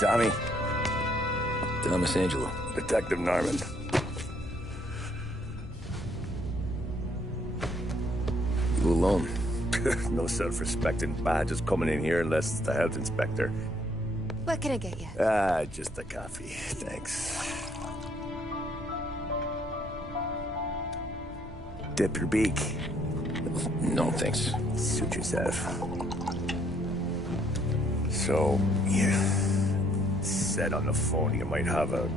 Tommy. Thomas Angelo. Detective Norman. You alone? No self-respecting badges coming in here unless it's the health inspector. What can I get you? Just a coffee. Thanks. Dip your beak. No, thanks. Suit yourself. So, you said on the phone you might have a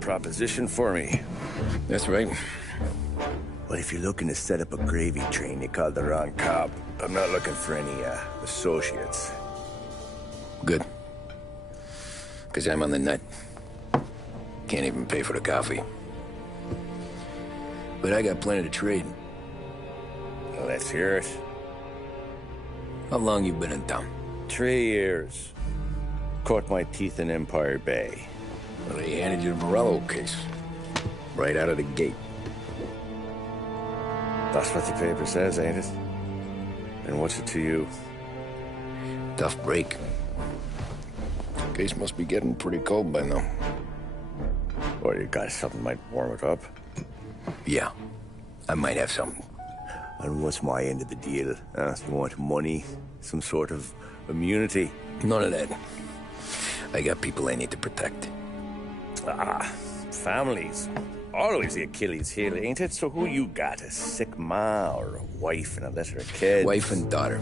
proposition for me. That's right. Well, if you're looking to set up a gravy train, you called the wrong cop. I'm not looking for any, associates. Good. Because I'm on the nut. Can't even pay for the coffee. But I got plenty to trade. Well, let's hear it. How long you been in town? 3 years. Caught my teeth in Empire Bay. Well, they handed you the Morello case. Right out of the gate. That's what the paper says, ain't it? And what's it to you? Tough break. Case must be getting pretty cold by now. Or you got something might warm it up? Yeah, I might have something. And what's my end of the deal? You want money? Some sort of immunity? None of that. I got people I need to protect. Families. Always the Achilles heel, ain't it? So who you got? A sick ma or a wife and a litter of kids? Wife and daughter.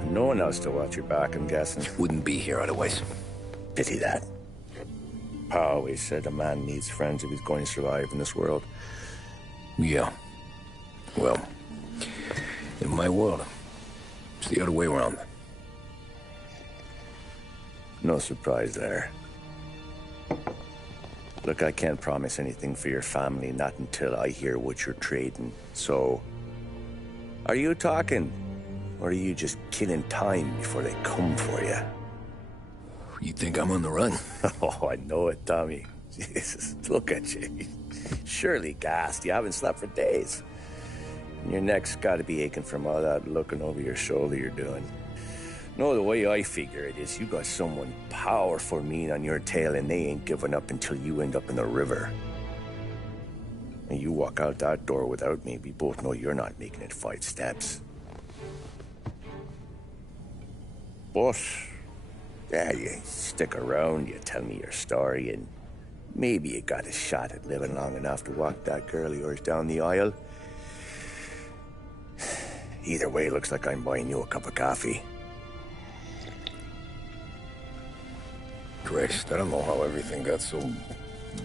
And no one else to watch your back, I'm guessing. Wouldn't be here otherwise. Pity that. Pa always said a man needs friends if he's going to survive in this world. Yeah. Well, in my world, it's the other way around. No surprise there. Look, I can't promise anything for your family, not until I hear what you're trading. So, are you talking? Or are you just killing time before they come for you? You think I'm on the run? Oh, I know it, Tommy. Jesus, look at you. Surely gassed. You haven't slept for days. And your neck's got to be aching from all that looking over your shoulder you're doing. No, the way I figure it is you got someone powerful mean on your tail and they ain't giving up until you end up in the river. And you walk out that door without me, we both know you're not making it 5 steps. But, yeah, you stick around, you tell me your story, and maybe you got a shot at living long enough to walk that girl of yours down the aisle. Either way, looks like I'm buying you a cup of coffee. Christ, I don't know how everything got so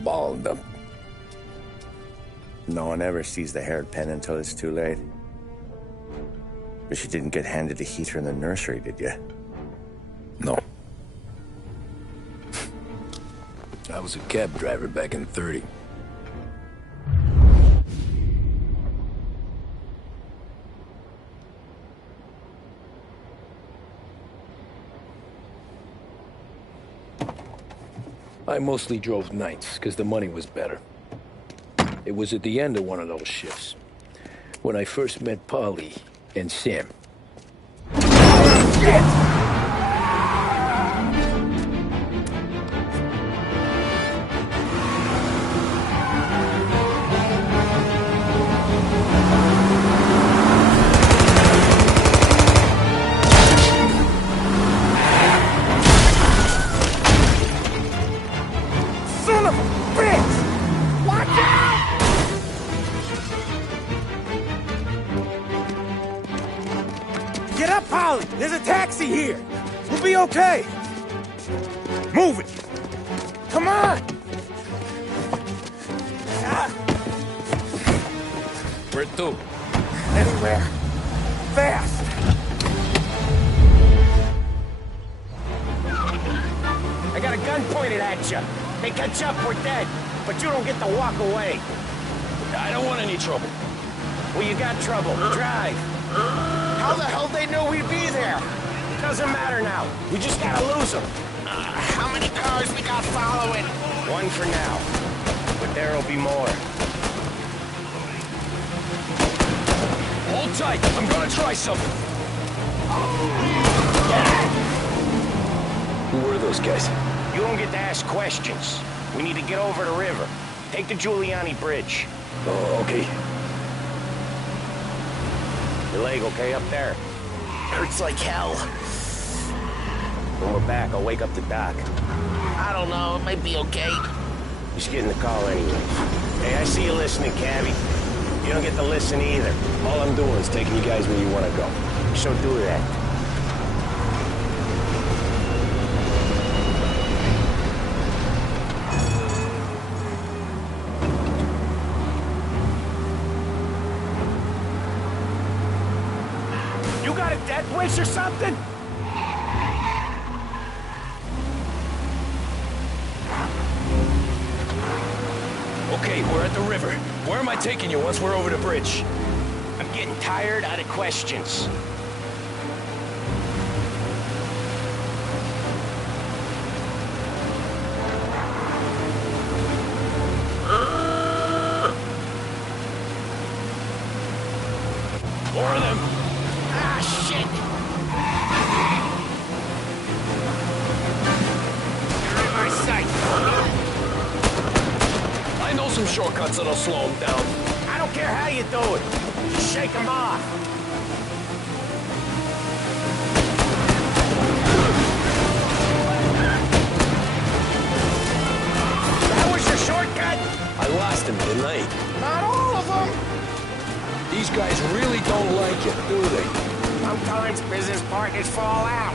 balled up. No one ever sees the haired pen until it's too late. But you didn't get handed a heater in the nursery, did you? No. I was a cab driver back in '30. I mostly drove nights, because the money was better. It was at the end of one of those shifts, when I first met Polly and Sam. Shit! Get up, Polly! There's a taxi here! We'll be okay! Move it! Come on! Where to? Anywhere. Fast! I got a gun pointed at you. They catch up, we're dead. But you don't get to walk away. I don't want any trouble. Well, you got trouble. Drive. How the hell they knew we'd be there? Doesn't matter now. We just gotta lose them. How many cars we got following? One for now. But there'll be more. Hold tight. I'm gonna try something. Who are those? those guys? You don't get to ask questions. We need to get over the river. Take the Giuliani Bridge. Oh, okay. Your leg okay up there? Hurts like hell. When we're back, I'll wake up the doc. I don't know, it might be okay. He's getting the call anyway. Hey, I see you listening, Cabby. You don't get to listen either. All I'm doing is taking you guys where you want to go. So do that. You got a death wish or something? Okay, we're at the river. Where am I taking you once we're over the bridge? I'm getting tired out of questions. More of them. Ah, shit! You're in my sight. I know some shortcuts that'll slow them down. I don't care how you do it. Just shake them off. That was your shortcut? I lost him tonight. Not all of them. These guys really don't like it, do they? Sometimes business partners fall out.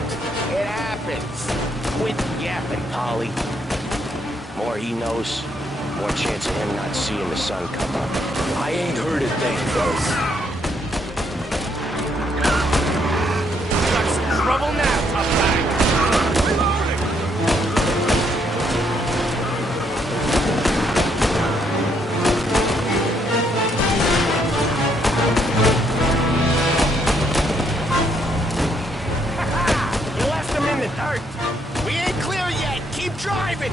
It happens. Quit yapping, Polly. More he knows, more chance of him not seeing the sun come up. I ain't heard a thing, fellas. Got some trouble now, tough guy. You left him in the dirt. We ain't clear yet. Keep driving.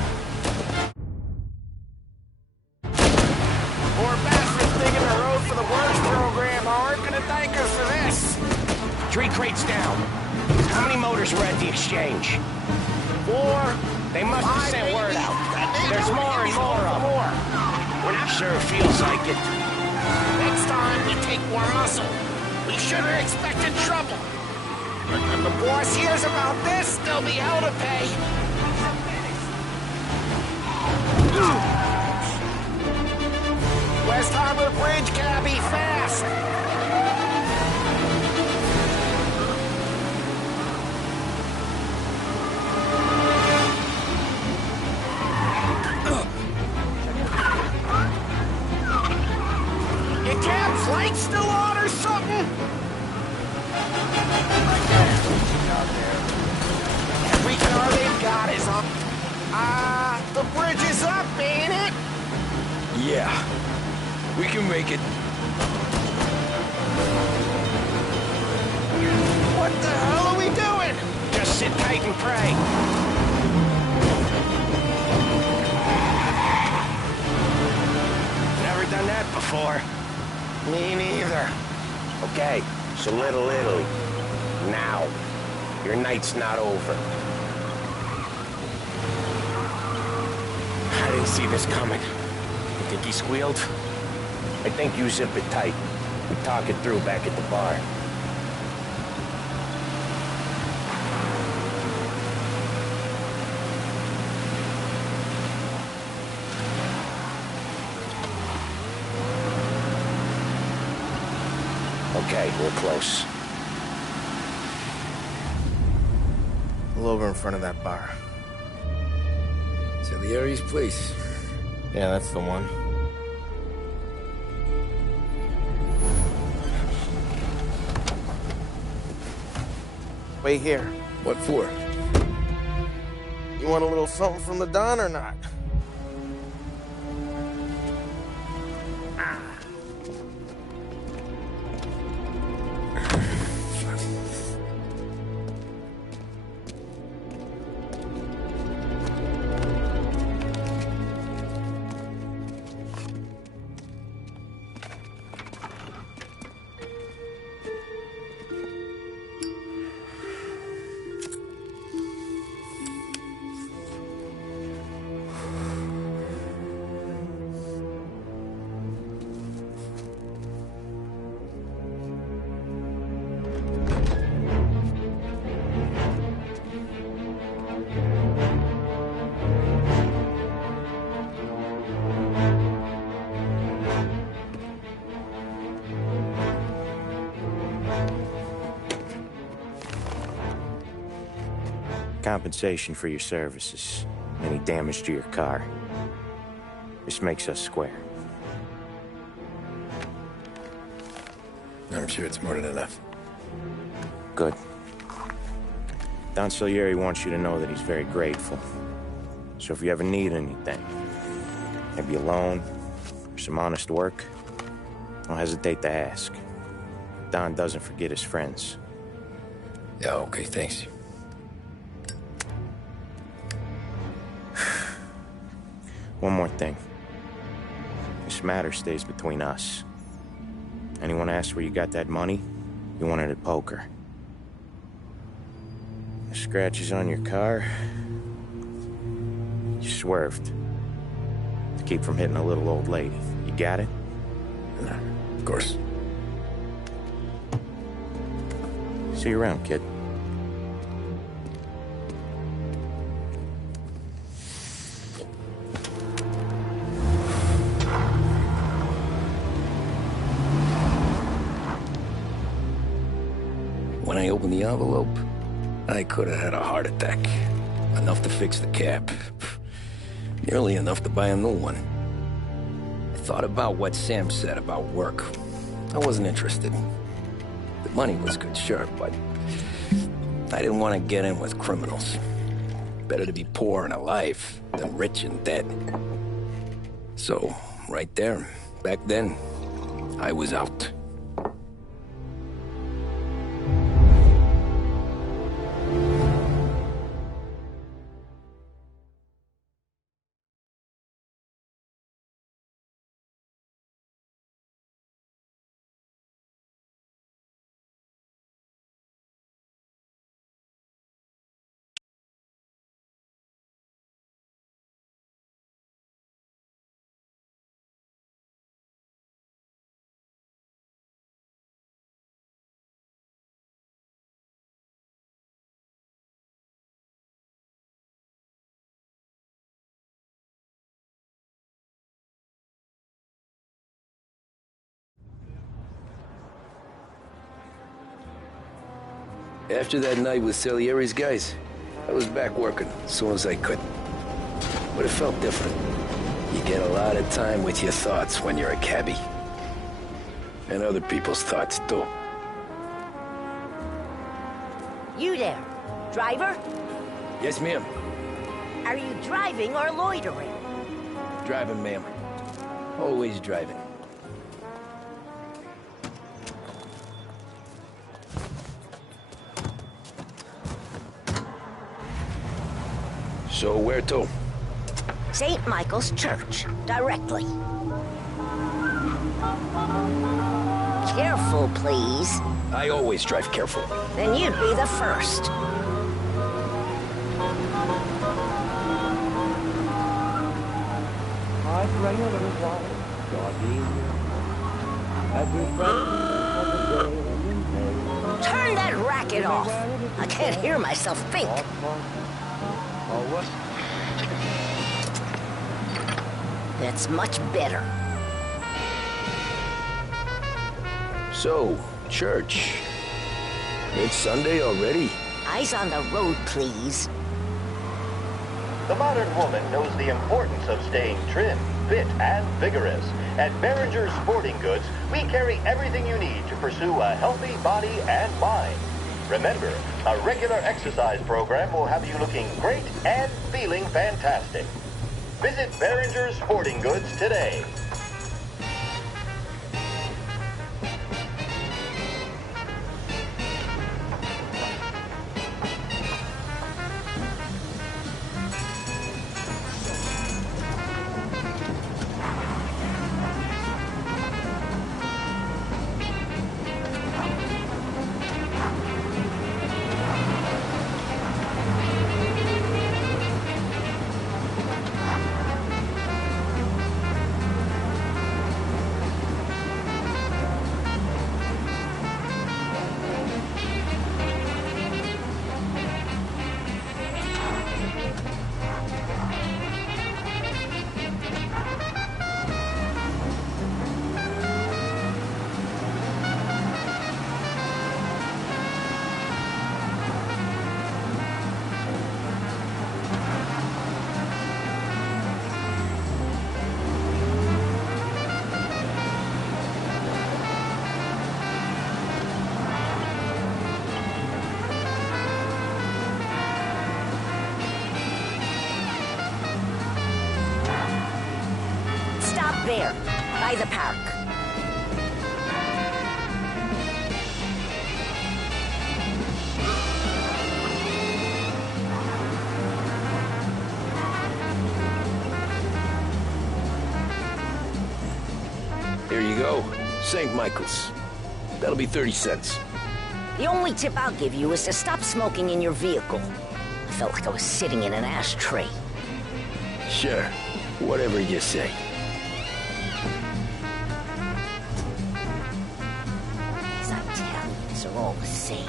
Poor bastards digging the road for the works program aren't gonna thank us for this. 3 crates down. How many motors were at the exchange? 4. They must have sent word out. There's more and more of them. We're not sure it feels like it. Next time we take more muscle. We should have expected trouble. But when the boss hears about this, there'll be hell to pay. West Harbor Bridge, cabby, fast! Your cab's light still on or something? Right there. Out there. Every car they've got is on. The bridge is up, ain't it? Yeah. We can make it. What the hell are we doing? Just sit tight and pray. Never done that before. Me neither. Okay, so Little Italy. Now. Your night's not over. I didn't see this coming. You think he squealed? I think you zip it tight. We talk it through back at the bar. Okay, we're close. Pull over in front of that bar. Salieri's place. Yeah, that's the one. Wait here. What for? You want a little something from the Don or not? Compensation for your services. Any damage to your car. This makes us square. I'm sure it's more than enough. Good. Don Salieri wants you to know that he's very grateful. So if you ever need anything, maybe a loan, or some honest work, don't hesitate to ask. Don doesn't forget his friends. Yeah, okay, thanks. One more thing. This matter stays between us. Anyone asks where you got that money, you won it at poker. The scratches on your car, you swerved. To keep from hitting a little old lady. You got it? Nah, of course. See you around, kid. When I opened the envelope, I could have had a heart attack. Enough to fix the cap. Nearly enough to buy a new one. I thought about what Sam said about work. I wasn't interested. The money was good, sure, but I didn't want to get in with criminals. Better to be poor and alive than rich and dead. So, right there, back then, I was out. After that night with Salieri's guys, I was back working as soon as I could. But it felt different. You get a lot of time with your thoughts when you're a cabbie. And other people's thoughts, too. You there, driver? Yes, ma'am. Are you driving or loitering? Driving, ma'am. Always driving. So where to? St. Michael's Church, directly. Careful, please. I always drive careful. Then you'd be the first. Turn that racket off. I can't hear myself think. That's much better. So, church. It's Sunday already? Eyes on the road, please. The modern woman knows the importance of staying trim, fit, and vigorous. At Behringer's Sporting Goods, we carry everything you need to pursue a healthy body and mind. Remember, a regular exercise program will have you looking great and feeling fantastic. Visit Behringer's Sporting Goods today. There, by the park. Here you go. St. Michael's. That'll be 30 cents. The only tip I'll give you is to stop smoking in your vehicle. I felt like I was sitting in an ashtray. Sure. Whatever you say. These Italians are all the same.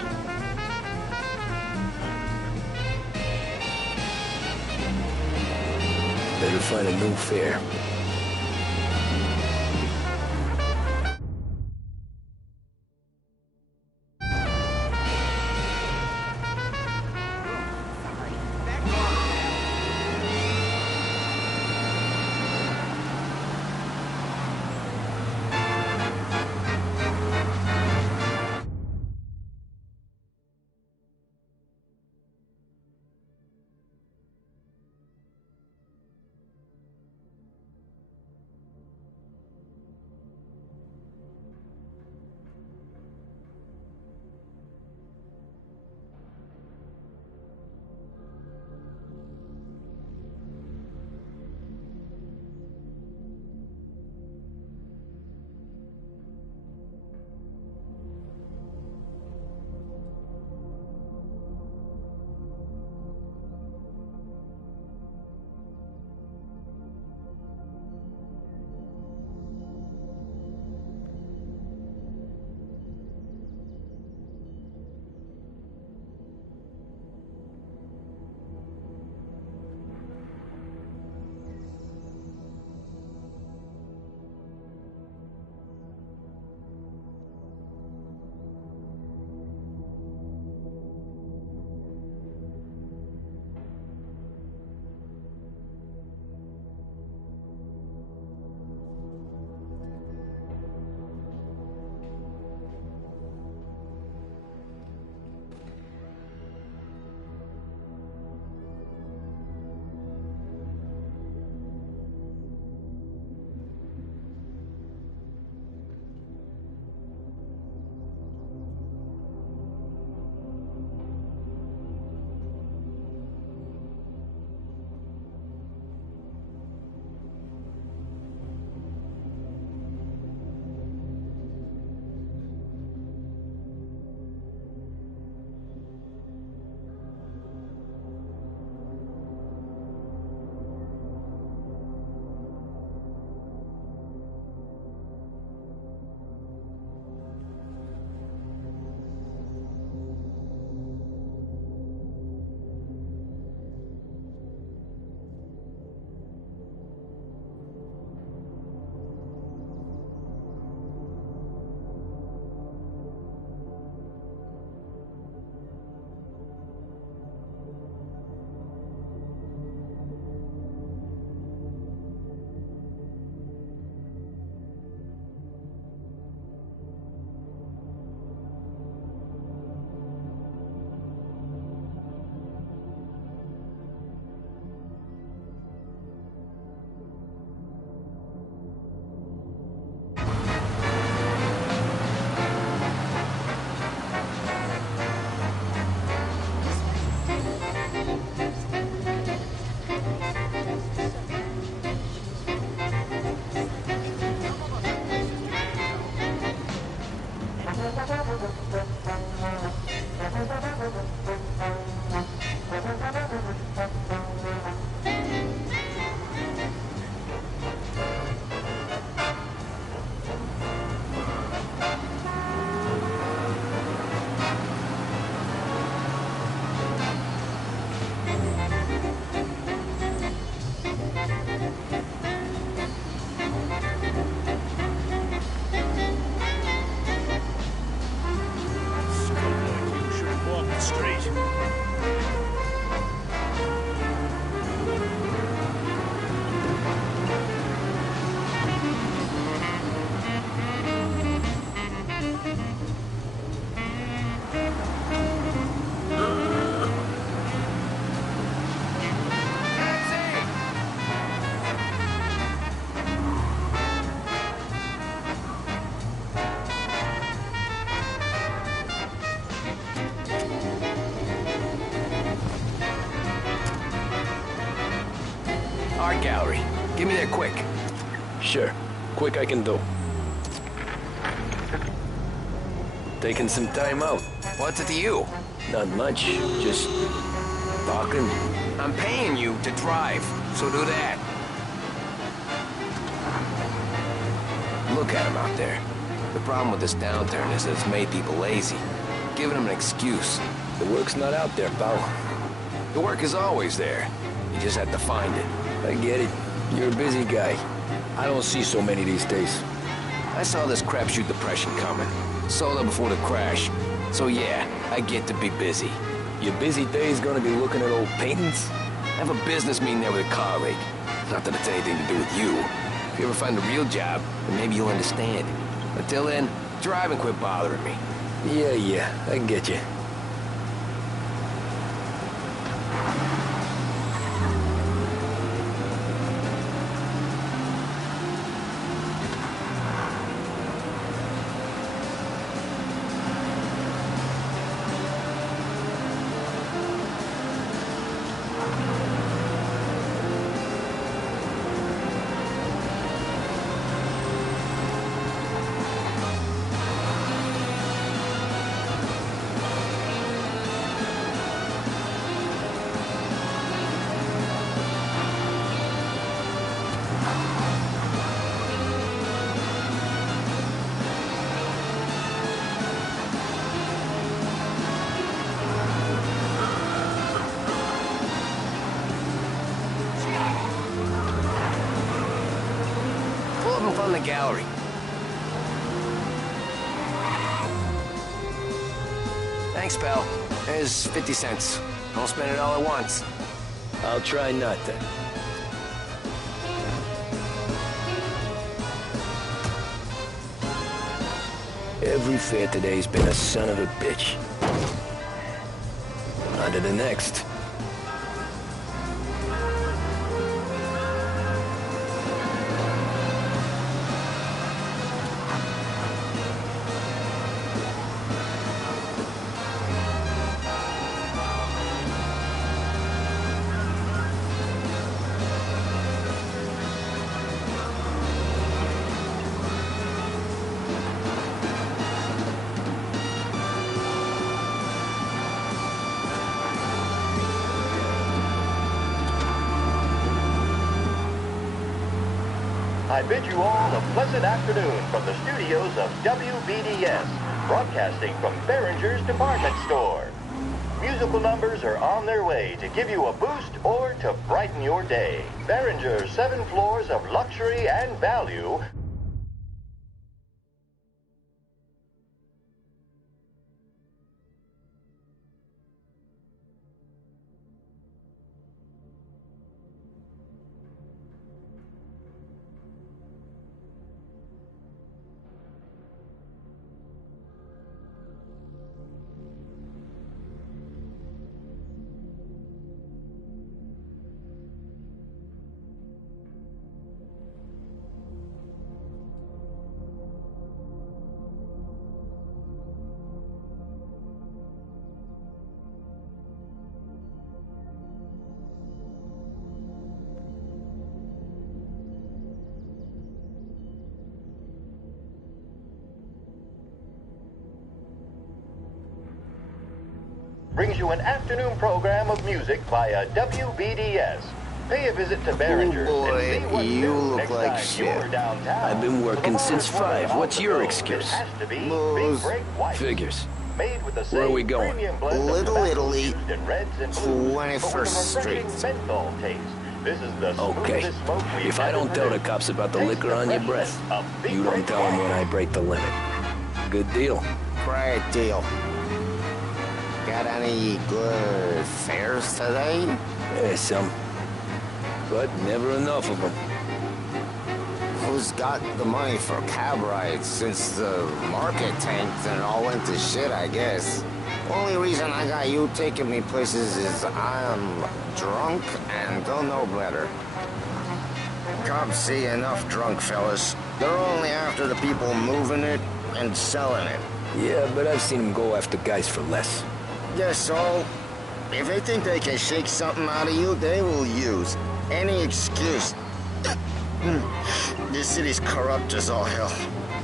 Better find a new fare. Art gallery. Get me there quick. Sure. Quick I can do. Taking some time out. What's it to you? Not much. Just talking. I'm paying you to drive, so do that. Look at him out there. The problem with this downturn is that it's made people lazy. Giving them an excuse. The work's not out there, pal. The work is always there. You just have to find it. I get it. You're a busy guy. I don't see so many these days. I saw this crapshoot depression coming. Sold out before the crash. So yeah, I get to be busy. Your busy day's gonna be looking at old paintings? I have a business meeting there with a colleague. Not that it's anything to do with you. If you ever find a real job, then maybe you'll understand. Until then, drive and quit bothering me. Yeah, I get you. From the gallery. Thanks, pal. There's 50 cents. Don't spend it all at once. I'll try not to. Every fare today's been a son of a bitch. On to the next. I bid you all a pleasant afternoon from the studios of WBDS, broadcasting from Behringer's department store. Musical numbers are on their way to give you a boost or to brighten your day. Behringer's 7 floors of luxury and value. Brings you an afternoon program of music via WBDS. Pay a visit to Behringer's and see what's you new look next like time shit. you're downtown. I've been working The since motor's running 5. off What's the your road. excuse? It has to be Booze. Big Break White. Figures. Made with the Where are same we going? premium blend of Little tobacco Italy, used in reds and blues, but with a 21st refreshing Street. menthol taste. This is the Okay. smoothest smoke we've If I ever don't tell the produced. cops about the Taste liquor the on your freshness breath, of Big you don't Break tell them White. when I break the limit. Good deal. Great deal. Got any good fares today? Yeah, some. But never enough of them. Who's got the money for cab rides since the market tanked and all went to shit, I guess? Only reason I got you taking me places is I'm drunk and don't know better. Cops see enough drunk fellas. They're only after the people moving it and selling it. Yeah, but I've seen them go after guys for less. Guess so. If they think they can shake something out of you, they will use any excuse. This city's corrupt as all hell.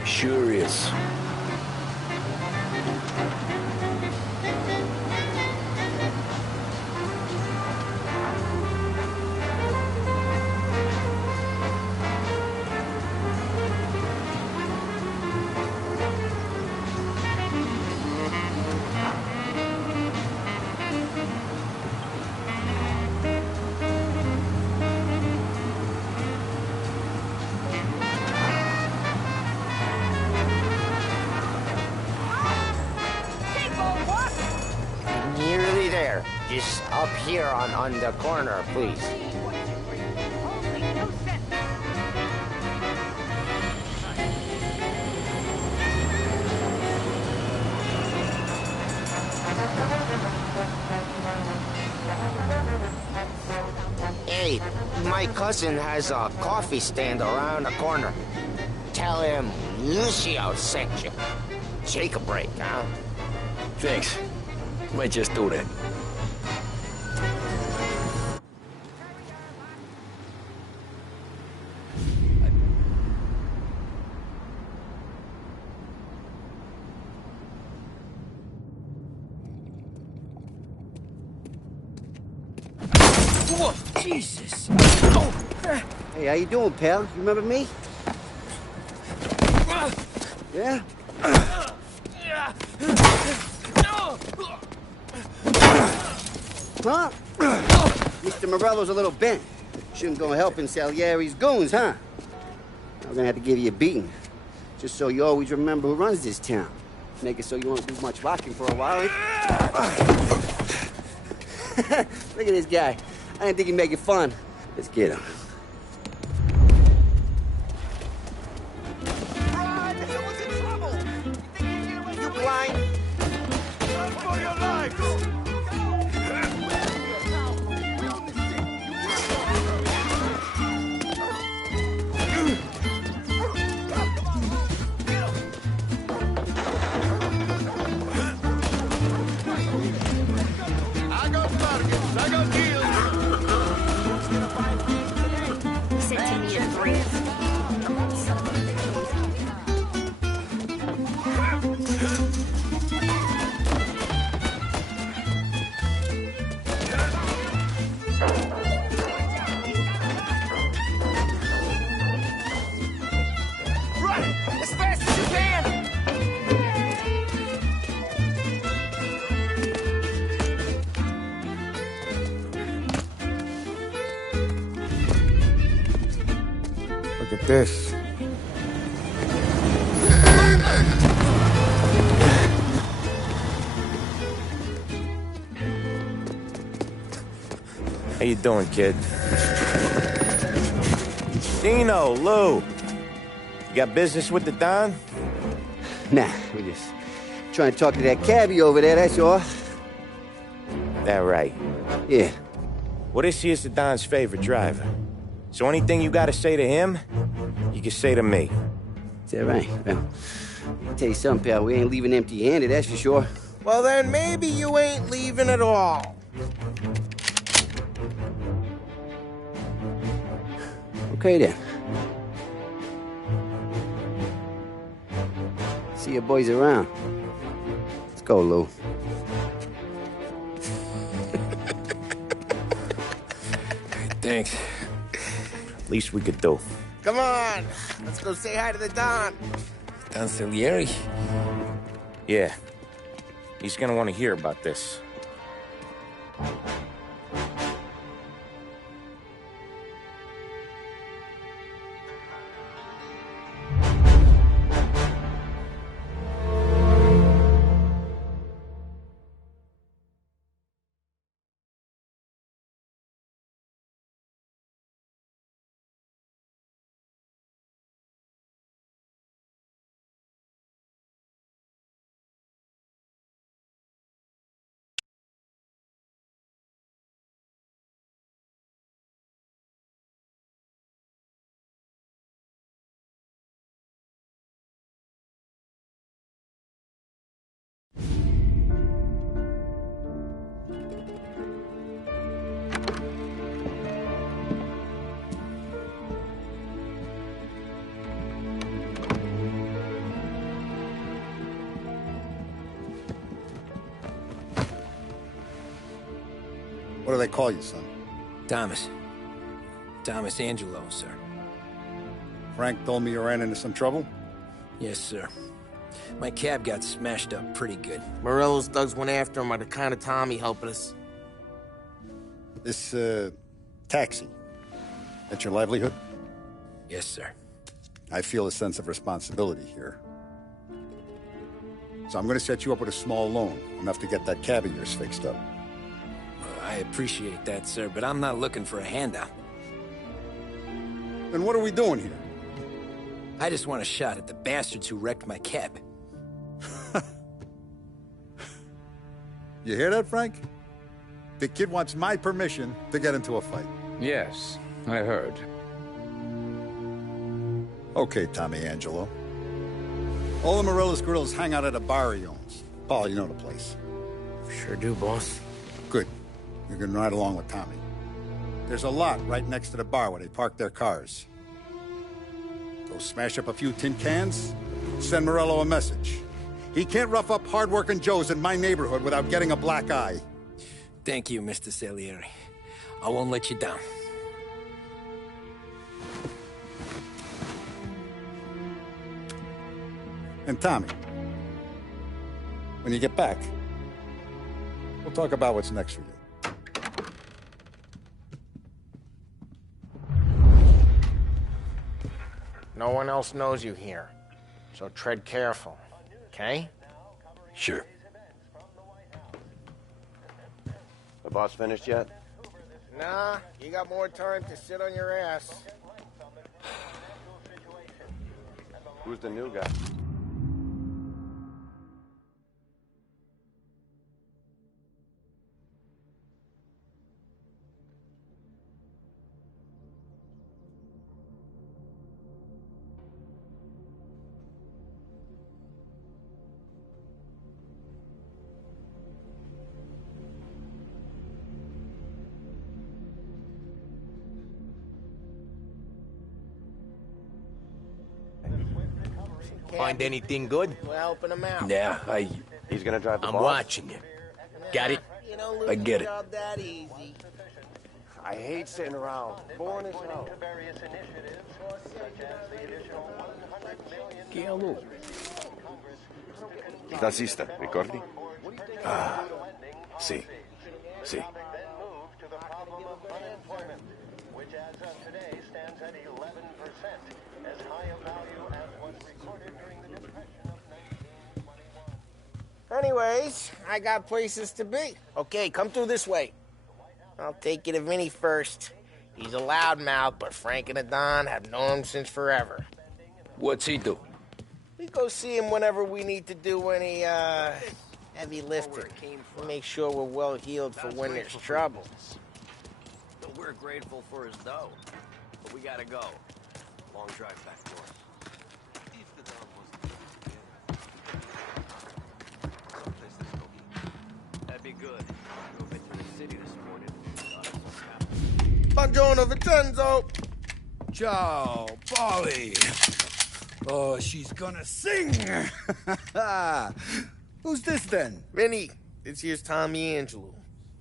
Sure is. Nearly there. Just up here on the corner, please. Hey, my cousin has a coffee stand around the corner. Tell him Lucio sent you. Take a break, huh? Thanks. Might just do that. Whoa, Jesus! Oh. Hey, how you doing, pal? You remember me? Yeah? Huh? Mr. Morello's a little bent. Shouldn't go helping Salieri's goons, huh? I'm gonna have to give you a beating. Just so you always remember who runs this town. Make it so you won't do much rocking for a while. Look at this guy. I didn't think he'd make it fun. Let's get him. Run! Someone's in trouble! You blind? Run for your life! I got targets, I got kills. Sent to me in brief. Run! As fast as you can! Look at this. How you doing, kid? Dino, Lou. You got business with the Don? Nah, we're just trying to talk to that cabbie over there, that's all. That right. Yeah. Well, this here's the Don's favorite driver. So anything you gotta say to him, you can say to me. Is that right? Well, I'll tell you something, pal. We ain't leaving empty-handed, that's for sure. Well, then maybe you ain't leaving at all. Okay, then. See your boys around. Let's go, Lou. Thanks. Least we could do. Come on, let's go say hi to the Don. Don Salieri? Yeah. He's gonna want to hear about this. What do they call you, son? Thomas. Thomas Angelo, sir. Frank told me you ran into some trouble? Yes, sir. My cab got smashed up pretty good. Morello's thugs went after him on account of Tommy helping us. This, taxi. That's your livelihood? Yes, sir. I feel a sense of responsibility here. So I'm gonna set you up with a small loan, enough to get that cab of yours fixed up. I appreciate that, sir, but I'm not looking for a handout. Then what are we doing here? I just want a shot at the bastards who wrecked my cab. You hear that, Frank? The kid wants my permission to get into a fight. Yes, I heard. Okay, Tommy Angelo. All the Morello's grills hang out at a bar he owns. Paul, you know the place. Sure do, boss. Good. You can ride along with Tommy. There's a lot right next to the bar where they park their cars. Go smash up a few tin cans, send Morello a message. He can't rough up hard-working Joes in my neighborhood without getting a black eye. Thank you, Mr. Salieri. I won't let you down. And Tommy, when you get back, we'll talk about what's next for you. No one else knows you here, so tread careful, okay? Sure. The boss finished yet? Nah, you got more time to sit on your ass. Who's the new guy? Find anything good? We're helping him out. Yeah, He's gonna drive the I'm boss? watching you. Got it? You know, I get it. job that easy. I hate sitting around. Boring as hell. Che amo. Il tassista, ricordi? Ah, sì, sì. Which as of today stands at 11%, as high a value as was recorded during the Depression of 1921. Anyways, I got places to be. Okay, come through this way. I'll take you to Vinny first. He's a loudmouth, but Frank and the Don have known him since forever. What's he do? We go see him whenever we need to do any, heavy lifting. We make sure we're well healed for when there's trouble. We're grateful for his dough, but we gotta go. Long drive back north. That'd be good. Drove into the city this morning. Buongiorno, Vincenzo! Ciao, Polly. Oh, she's gonna sing. Who's this then? Vinny, this here's Tommy Angelo.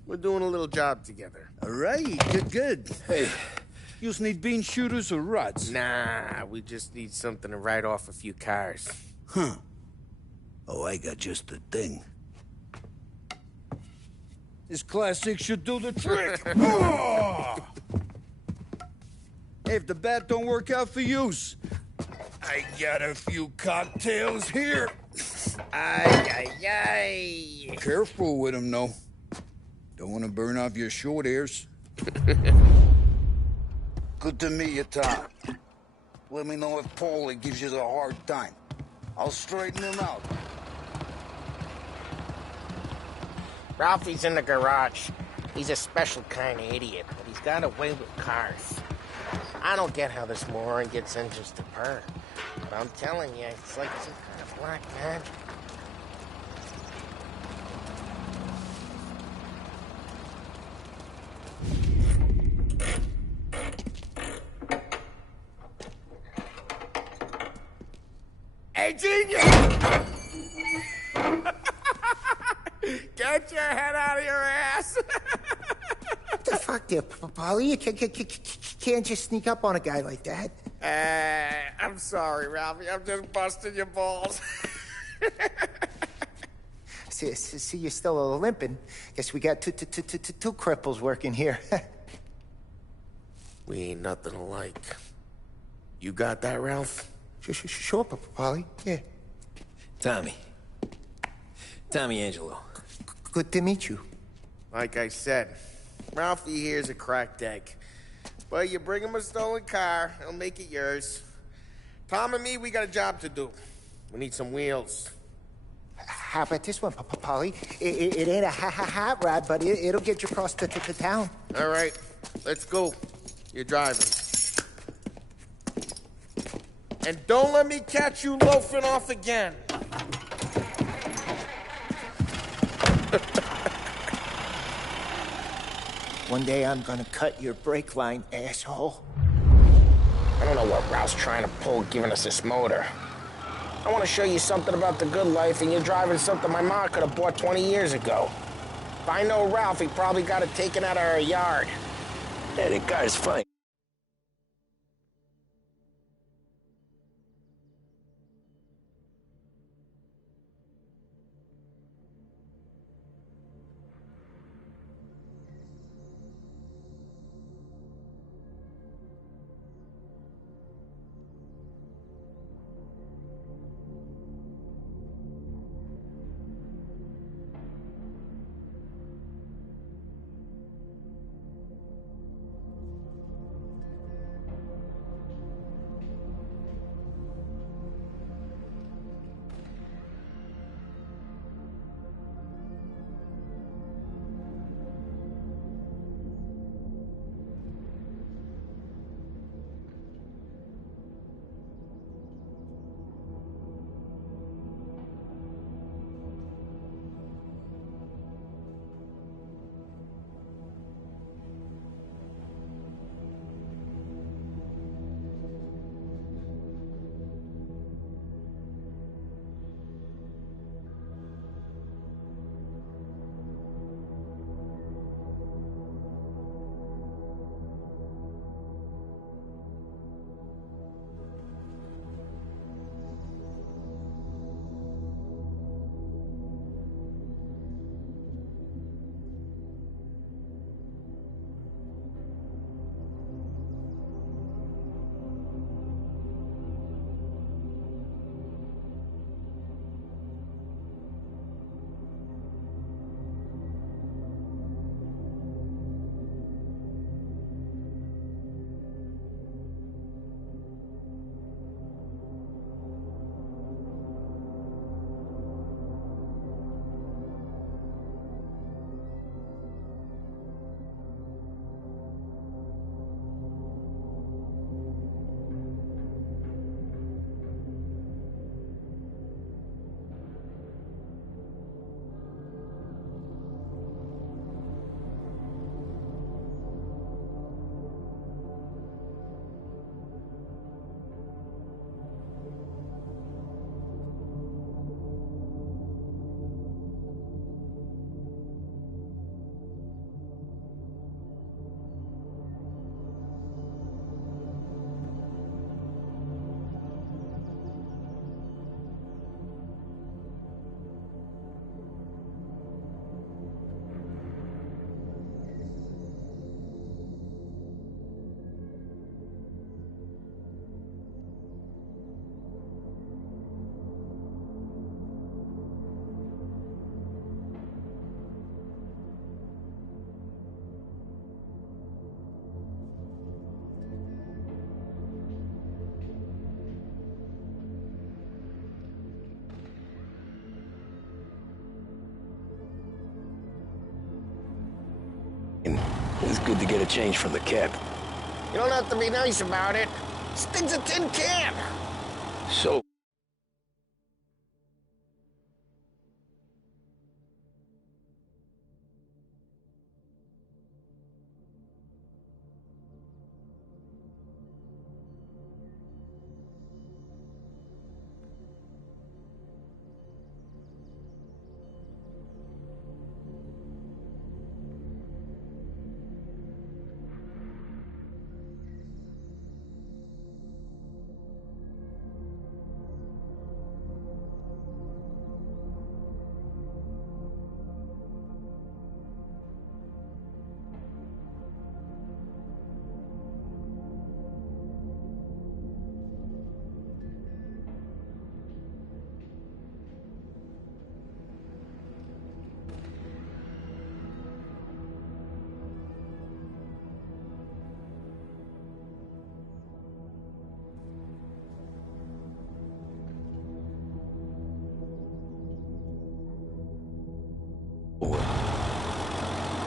We're doing a little job together. All right, good. Hey, you need bean shooters or rods? Nah, we just need something to write off a few cars. Huh. Oh, I got just the thing. This classic should do the trick. Oh! Hey, if the bat don't work out for yous, I got a few cocktails here. Ay. Careful with them, though. Don't want to burn off your short hairs. Good to meet you, Tom. Let me know if Paulie gives you the hard time. I'll straighten him out. Ralphie's in the garage. He's a special kind of idiot, but he's got a way with cars. I don't get how this moron gets engines to purr. But I'm telling you, it's like some kind of black magic. Hey, genius! Get your head out of your ass! talk there, Paulie. You can't just sneak up on a guy like that. I'm sorry, Ralphie. I'm just busting your balls. See, you're still limping. Guess we got two cripples working here. We ain't nothing alike. You got that, Ralph? Sure, Paulie. Yeah. Tommy. Tommy Angelo. Good to meet you. Like I said, Ralphie here's a cracked egg. But you bring him a stolen car, he'll make it yours. Tom and me, we got a job to do. We need some wheels. How about this one, Paulie? It ain't a hot rod, but it'll get you across to town. All right, let's go. You're driving. And don't let me catch you loafing off again. One day I'm gonna cut your brake line, asshole. I don't know what Ralph's trying to pull giving us this motor. I want to show you something about the good life, and you're driving something my mom could have bought 20 years ago. If I know Ralph, he probably got it taken out of our yard. Yeah, that car's fine. It's good to get a change from the cap. You don't have to be nice about it. This thing's a tin can. So...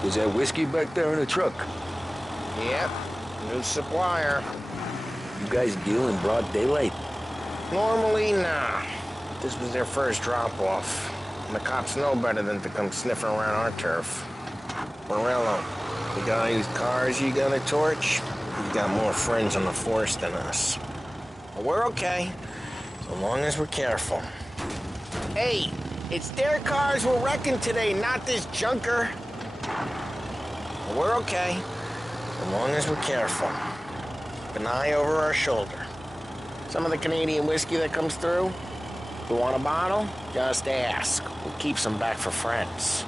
Is that whiskey back there in the truck? Yep, new supplier. You guys deal in broad daylight? Normally, nah. This was their first drop-off. And the cops know better than to come sniffing around our turf. Morello, the guy whose cars you gonna torch, he's got more friends on the force than us. But we're okay, so long as we're careful. Hey, it's their cars we're wrecking today, not this junker. But we're okay, so long as we're careful. Keep an eye over our shoulder. Some of the Canadian whiskey that comes through, if you want a bottle, just ask. We'll keep some back for friends.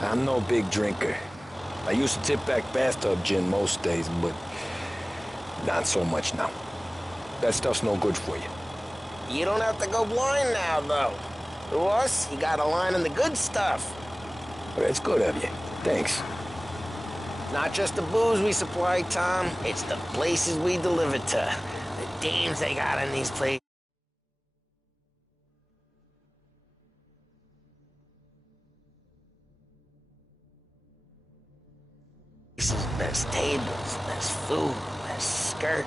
I'm no big drinker. I used to tip back bathtub gin most days, but not so much now. That stuff's no good for you. You don't have to go blind now, though. To us, you got a line on the good stuff. Well, that's good of you. Thanks. Not just the booze we supply, Tom. It's the places we deliver to. The dames they got in these places. Best tables, best food, best skirt.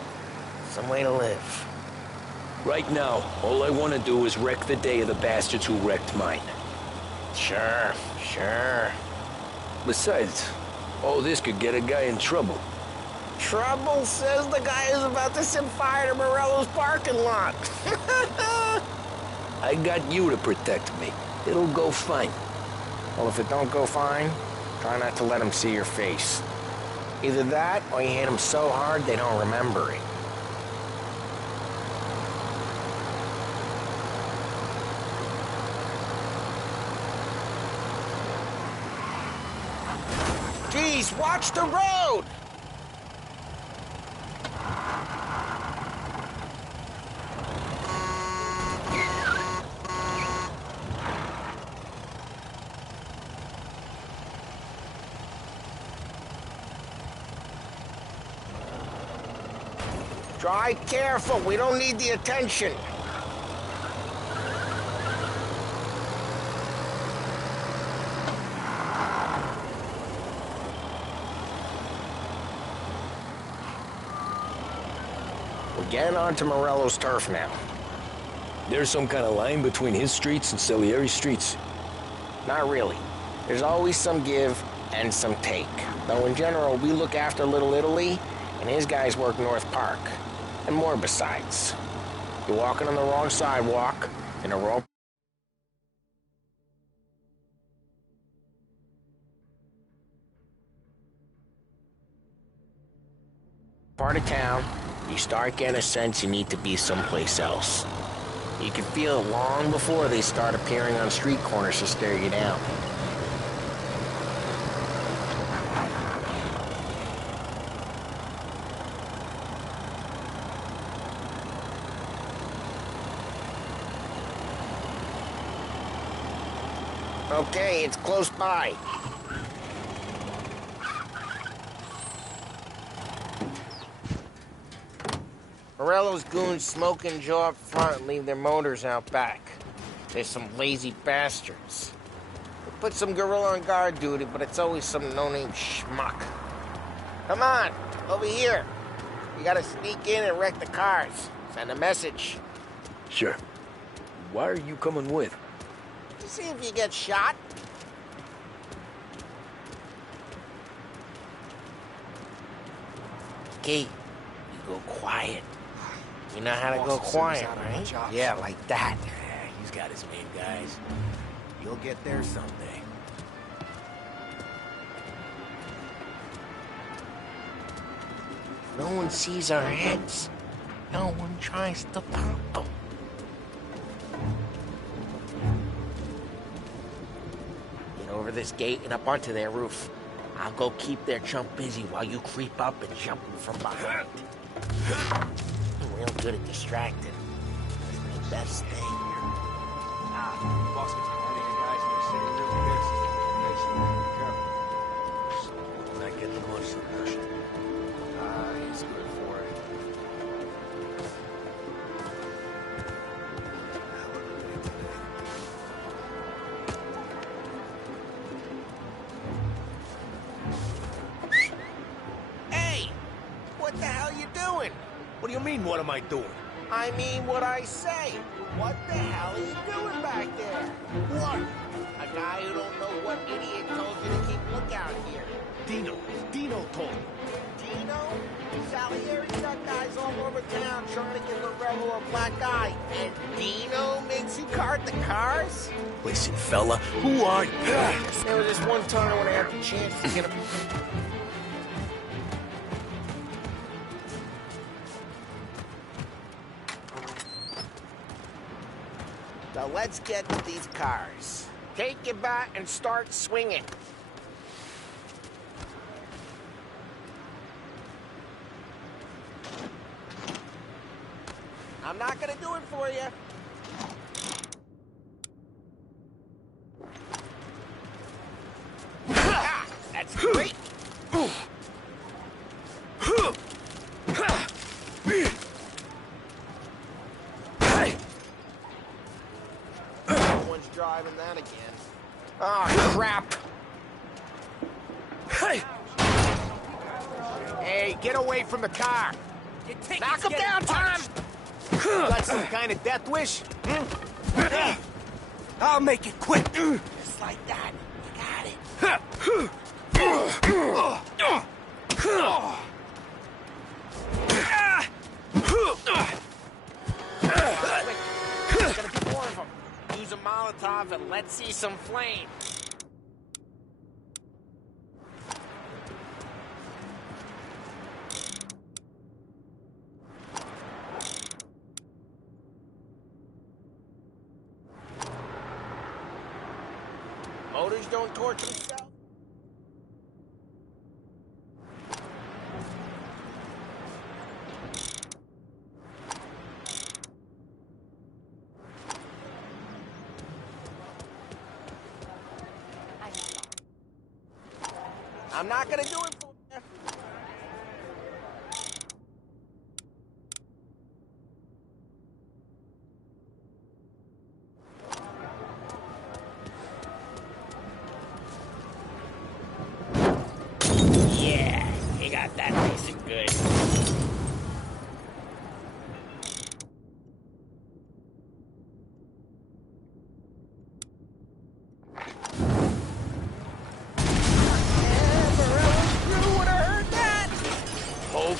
Some way to live. Right now, all I want to do is wreck the day of the bastards who wrecked mine. Sure. Besides, all this could get a guy in trouble. Trouble, says the guy who's about to set fire to Morello's parking lot. I got you to protect me. It'll go fine. Well, if it don't go fine, try not to let them see your face. Either that, or you hit them so hard they don't remember it. Geez, watch the road! Drive careful, we don't need the attention. We're getting onto Morello's turf now. There's some kind of line between his streets and Salieri's streets. Not really. There's always some give and some take. Though in general, we look after Little Italy, and his guys work North Park. And more besides. You're walking on the wrong sidewalk, in a rope. Part of town, you start getting a sense you need to be someplace else. You can feel it long before they start appearing on street corners to stare you down. Okay, it's close by. Morello's goons smoke and jaw up front and leave their motors out back. They're some lazy bastards. They put some gorilla on guard duty, but it's always some no-name schmuck. Come on, over here. You gotta sneak in and wreck the cars. Send a message. Sure. Why are you coming with? To see if you get shot. Key, you go quiet. You know how to go quiet, right? Yeah, like that. He's got his main guys. You'll get there someday. No one sees our heads. No one tries to pop them. Get over this gate and up onto their roof. I'll go keep their chump busy while you creep up and jump them from behind. I'm real good at distracting. That's the best thing. Boss gets mad at you guys and you're sitting real pissed. Careful. Not getting much suppression. He's good for it. What the hell you doing? What do you mean, what am I doing? I mean what I say. What the hell are you doing back there? What? A guy who don't know what idiot told you to keep lookout here. Dino told me. Dino? Salieri's got guys all over town trying to give Morello a black eye. And Dino makes you guard the cars? Listen, fella, who are you? There was this one time when I had the chance to get a... So let's get to these cars. Take your bat and start swinging. I'm not gonna do it for you. Ha! That's great. No one's driving that again. Oh, crap. Hey, get away from the car. Knock him down, Tom. Got some kind of death wish? I'll make it quick. Just like that. You got it. There's gonna be more of them. Use a Molotov and let's see some flame. Motors don't torch themselves. I'm not gonna do it for you. Yeah, you got that nice and good.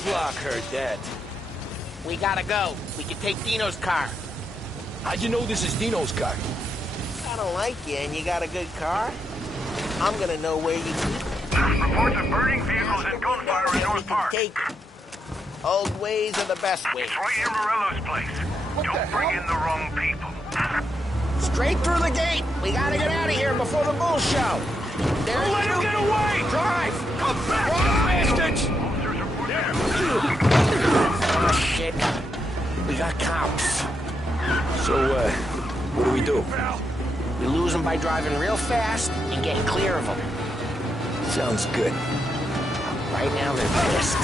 Block heard that. We gotta go. We can take Dino's car. How'd you know this is Dino's car? I don't like you and you got a good car. I'm gonna know where you keep it. Reports of burning vehicles and gunfire in North Park. Take old ways are the best ways. It's right near Morello's place. Don't bring in the wrong people. Straight through the gate. We gotta get out of here before the bull show. Don't let him get away! Drive! Come back, you bastards! Oh, shit. We got cops. So, what do we do? We lose them by driving real fast and getting clear of them. Sounds good. Right now they're pissed,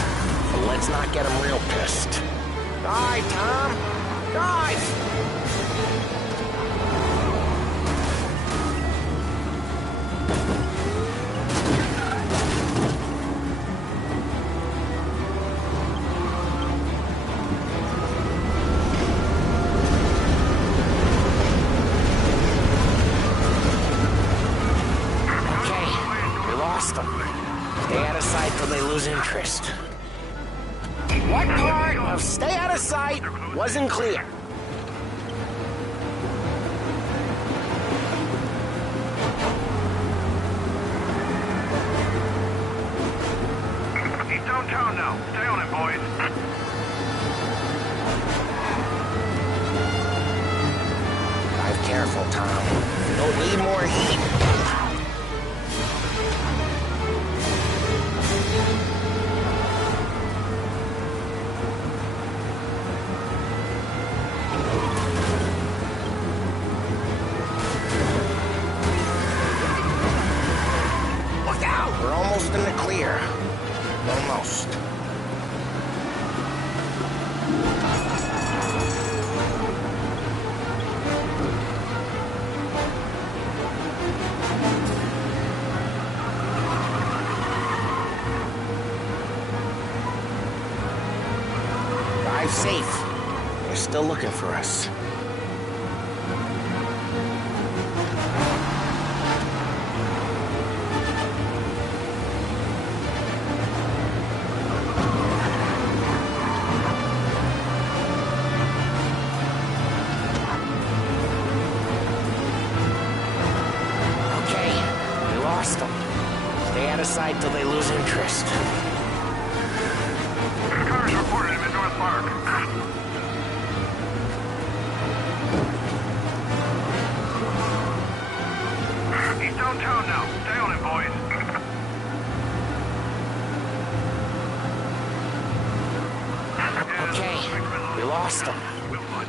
but let's not get them real pissed. All right, Tom. Drive! Interest. What part of stay out of sight wasn't clear? He's downtown now. Stay on it, boys. Drive careful, Tom. Don't need more heat. We're almost in the clear. Almost. safe. They're still looking for us. Side till they lose interest. Cars reported him in North Park. He's downtown now. Stay on him, boys. Okay, we lost them.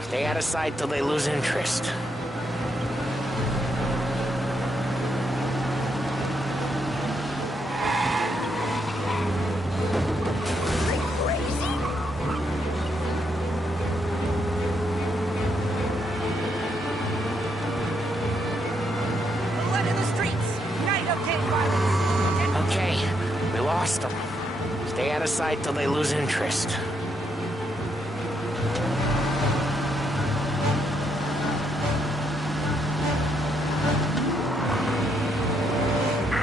Stay out of sight till they lose interest. Lost them. Stay out of sight till they lose interest.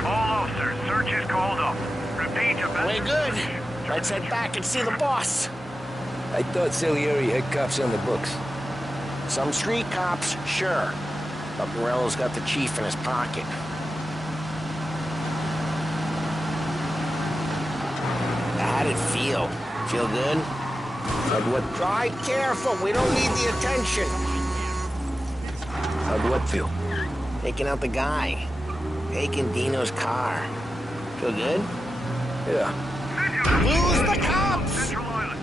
All officers, search is called up. Repeat, We're good. Let's head back and see the boss. I thought Salieri had cops on the books. Some street cops, sure. But Morello's got the chief in his pocket. How'd it feel? Feel good? Like what? Drive careful, we don't need the attention. How'd what feel? Taking out the guy. Taking Dino's car. Feel good? Yeah. Lose the cops! Central Island.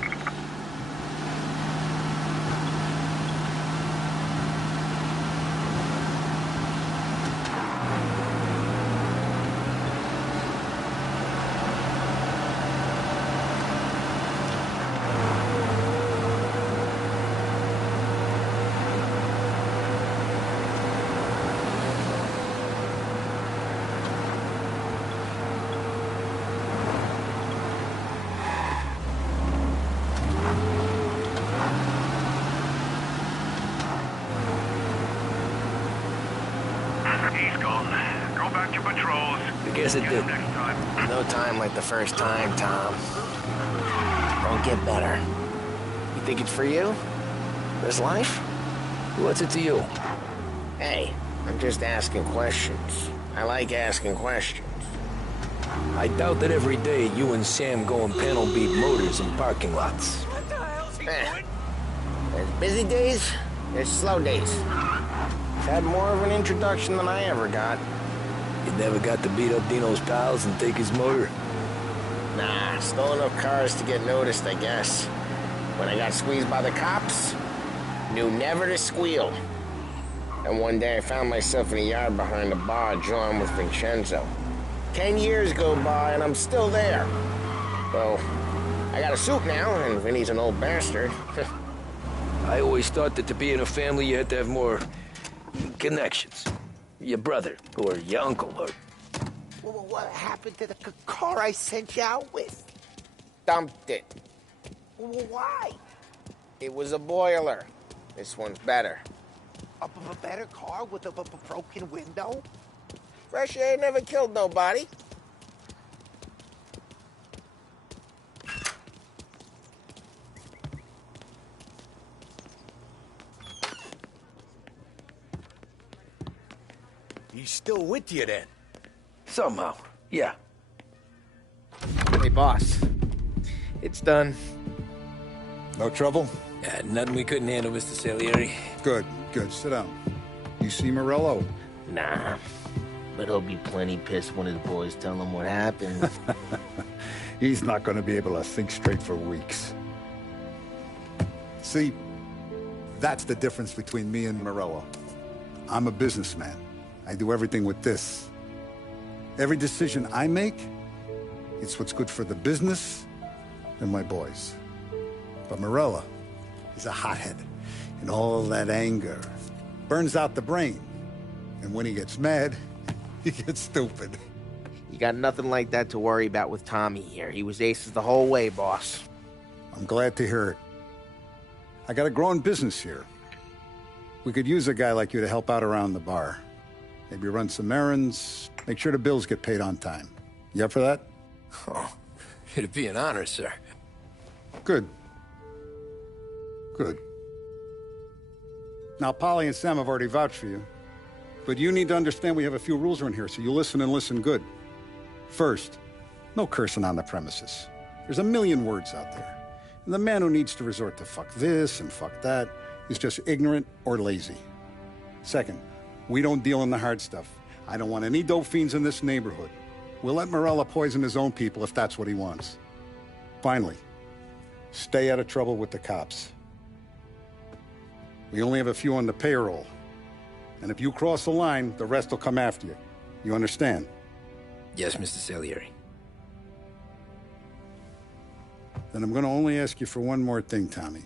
He's gone. Go back to patrols. I guess it did. Next time. No time like the first time, Tom. Won't get better. You think it's for you? This life? What's it to you? Hey, I'm just asking questions. I like asking questions. I doubt that every day you and Sam go and panel beat motors in parking lots. There's busy days, there's slow days. Had more of an introduction than I ever got. You never got to beat up Dino's pals and take his motor? Nah, stole enough cars to get noticed, I guess. When I got squeezed by the cops, knew never to squeal. And one day I found myself in a yard behind a bar drawing with Vincenzo. 10 years go by and I'm still there. Well, I got a suit now, and Vinny's an old bastard. I always thought that to be in a family you had to have more connections. Your brother, or your uncle, or... Well, what happened to the car I sent you out with? Dumped it. Well, why? It was a boiler. This one's better. A better car with a broken window? Fresh air never killed nobody. He's still with you then? Somehow, yeah. Hey, boss. It's done. No trouble? Nothing we couldn't handle, Mr. Salieri. Good, good. Sit down. You see Morello? Nah. But he'll be plenty pissed when his boys tell him what happened. He's not going to be able to think straight for weeks. See, that's the difference between me and Morello. I'm a businessman. I do everything with this. Every decision I make, it's what's good for the business and my boys. But Morello is a hothead, and all that anger burns out the brain. And when he gets mad, he gets stupid. You got nothing like that to worry about with Tommy here. He was aces the whole way, boss. I'm glad to hear it. I got a growing business here. We could use a guy like you to help out around the bar. Maybe run some errands, make sure the bills get paid on time. You up for that? Oh, it'd be an honor, sir. Good. Good. Now, Polly and Sam have already vouched for you. But you need to understand we have a few rules around here, so you listen and listen good. First, no cursing on the premises. There's a million words out there. And the man who needs to resort to fuck this and fuck that is just ignorant or lazy. Second, we don't deal in the hard stuff. I don't want any dope fiends in this neighborhood. We'll let Morella poison his own people if that's what he wants. Finally, stay out of trouble with the cops. We only have a few on the payroll. And if you cross the line, the rest will come after you. You understand? Yes, Mr. Salieri. Then I'm gonna only ask you for one more thing, Tommy.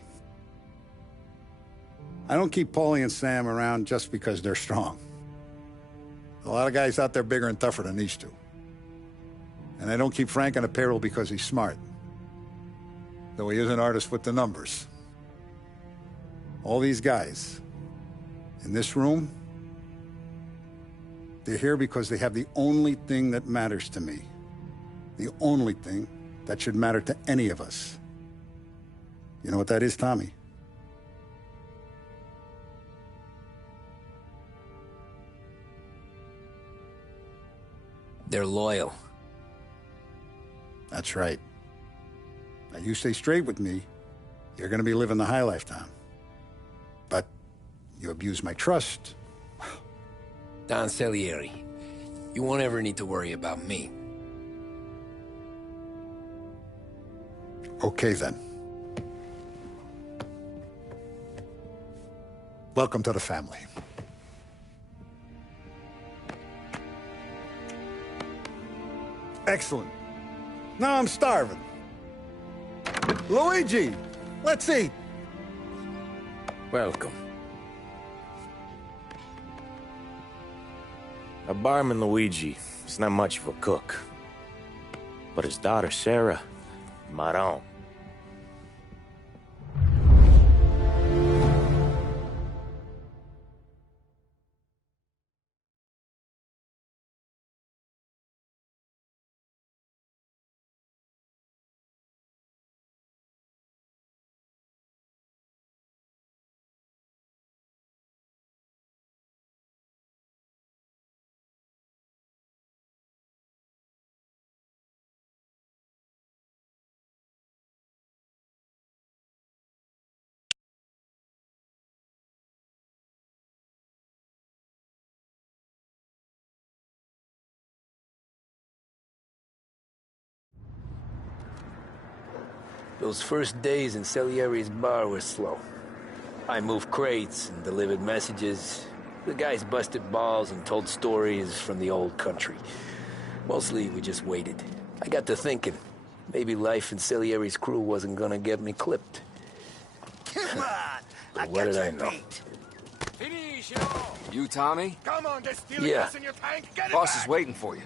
I don't keep Paulie and Sam around just because they're strong. A lot of guys out there bigger and tougher than these two. And I don't keep Frank on the payroll because he's smart. Though he is an artist with the numbers. All these guys in this room, they're here because they have the only thing that matters to me. The only thing that should matter to any of us. You know what that is, Tommy? They're loyal. That's right. Now, you stay straight with me, you're gonna be living the high life, Tom. But you abuse my trust. Don Salieri, you won't ever need to worry about me. Okay, then. Welcome to the family. Excellent. Now I'm starving. Luigi, let's eat. Welcome. Our barman Luigi is not much of a cook. But his daughter Sarah, Maron. Those first days in Salieri's bar were slow. I moved crates and delivered messages. The guys busted balls and told stories from the old country. Mostly, we just waited. I got to thinking, maybe life in Salieri's crew wasn't gonna get me clipped. Come on! What did I know? You, Tommy? Come on, there's still Yeah. gas in your tank. Get it Boss back. is waiting for you.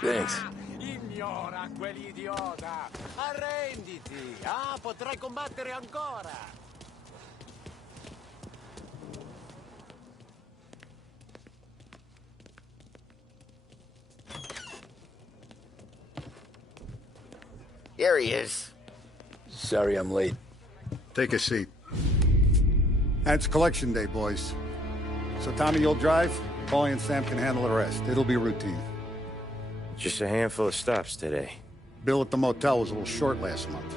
Thanks. Ignora quell'idiota. Arrenditi. Ah, potrai combattere ancora. Here he is. Sorry I'm late. Take a seat. And it's collection day, boys. So Tommy, you'll drive. Paulie and Sam can handle the rest. It'll be routine. Just a handful of stops today. Bill at the motel was a little short last month.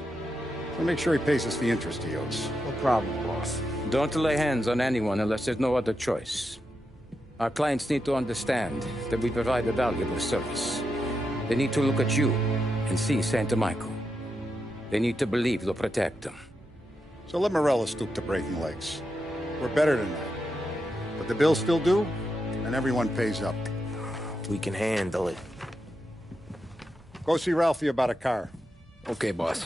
So make sure he pays us the interest he owes. No problem, boss. Don't lay hands on anyone unless there's no other choice. Our clients need to understand that we provide a valuable service. They need to look at you and see Santa Michael. They need to believe you'll protect them. So let Morella stoop to breaking legs. We're better than that. But the bill's still due, and everyone pays up. We can handle it. Go see Ralphie about a car. Okay, boss.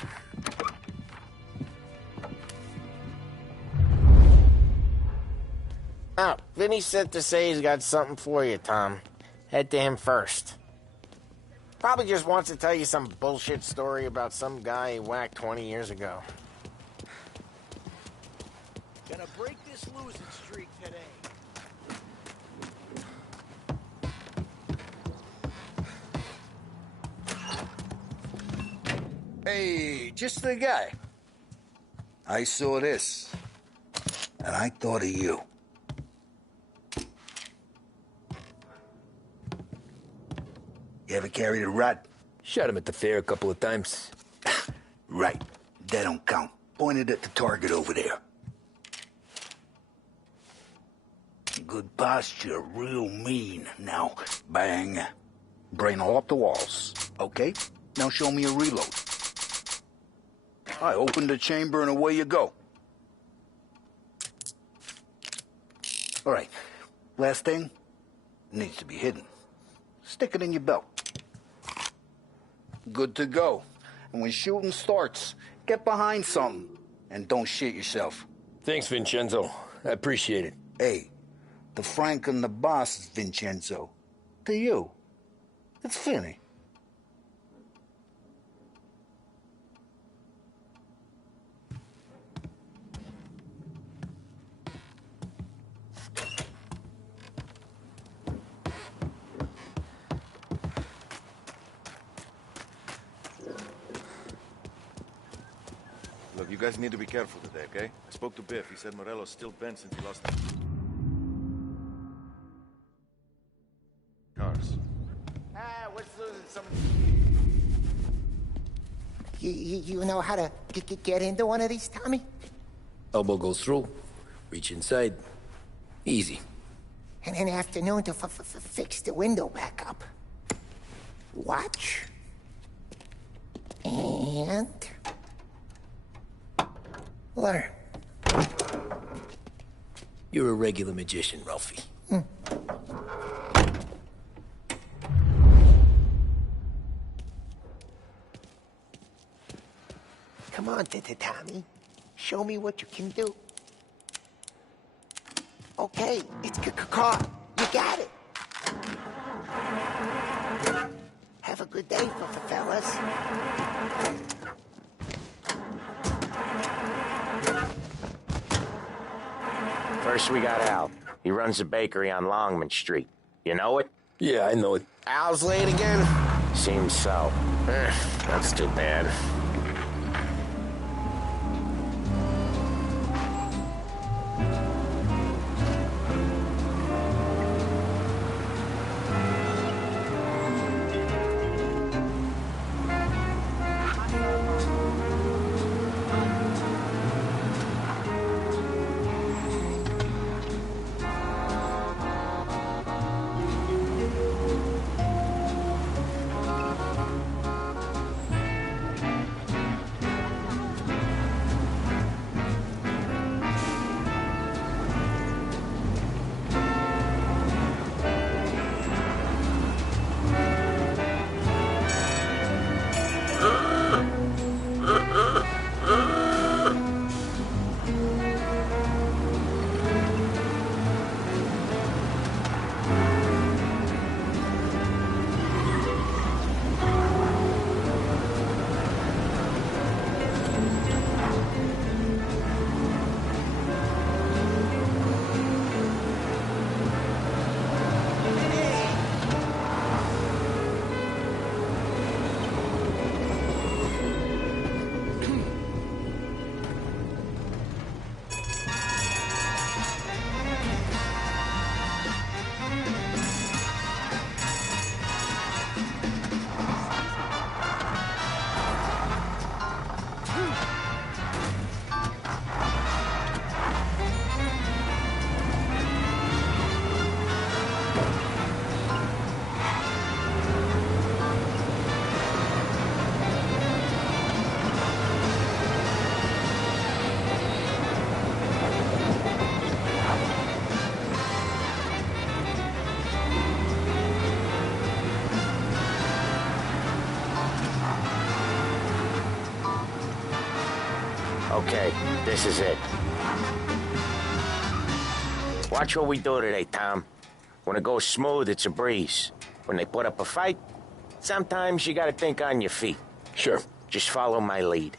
Oh, Vinny sent to say he's got something for you, Tom. Head to him first. Probably just wants to tell you some bullshit story about some guy he whacked 20 years ago. Gonna break this losing streak today. Hey, just the guy. I saw this, and I thought of you. You ever carried a rat? Shot him at the fair a couple of times. Right. That don't count. Pointed at the target over there. Good posture, real mean. Now, bang. Brain all up the walls. Okay? Now show me a reload. I opened the chamber and away you go. All right. Last thing. Needs to be hidden. Stick it in your belt. Good to go. And when shooting starts, get behind something. And don't shit yourself. Thanks, Vincenzo. I appreciate it. Hey, the Frank and the boss is Vincenzo. To you, it's Finny. Look, you guys need to be careful today, okay? I spoke to Biff. He said Morello's still bent since he lost cars. What's losing some... You know how to get into one of these, Tommy? Elbow goes through. Reach inside. Easy. And an afternoon to fix the window back up. Watch. And... learn. You're a regular magician, Ralphie. Come on, Tommy. Show me what you can do. Okay, it's caught. You got it. Have a good day, fellas. First we got Al. He runs a bakery on Longman Street. You know it? Yeah, I know it. Al's late again? Seems so. That's too bad. Okay, this is it. Watch what we do today, Tom. When it goes smooth, it's a breeze. When they put up a fight, sometimes you gotta think on your feet. Sure. Just follow my lead.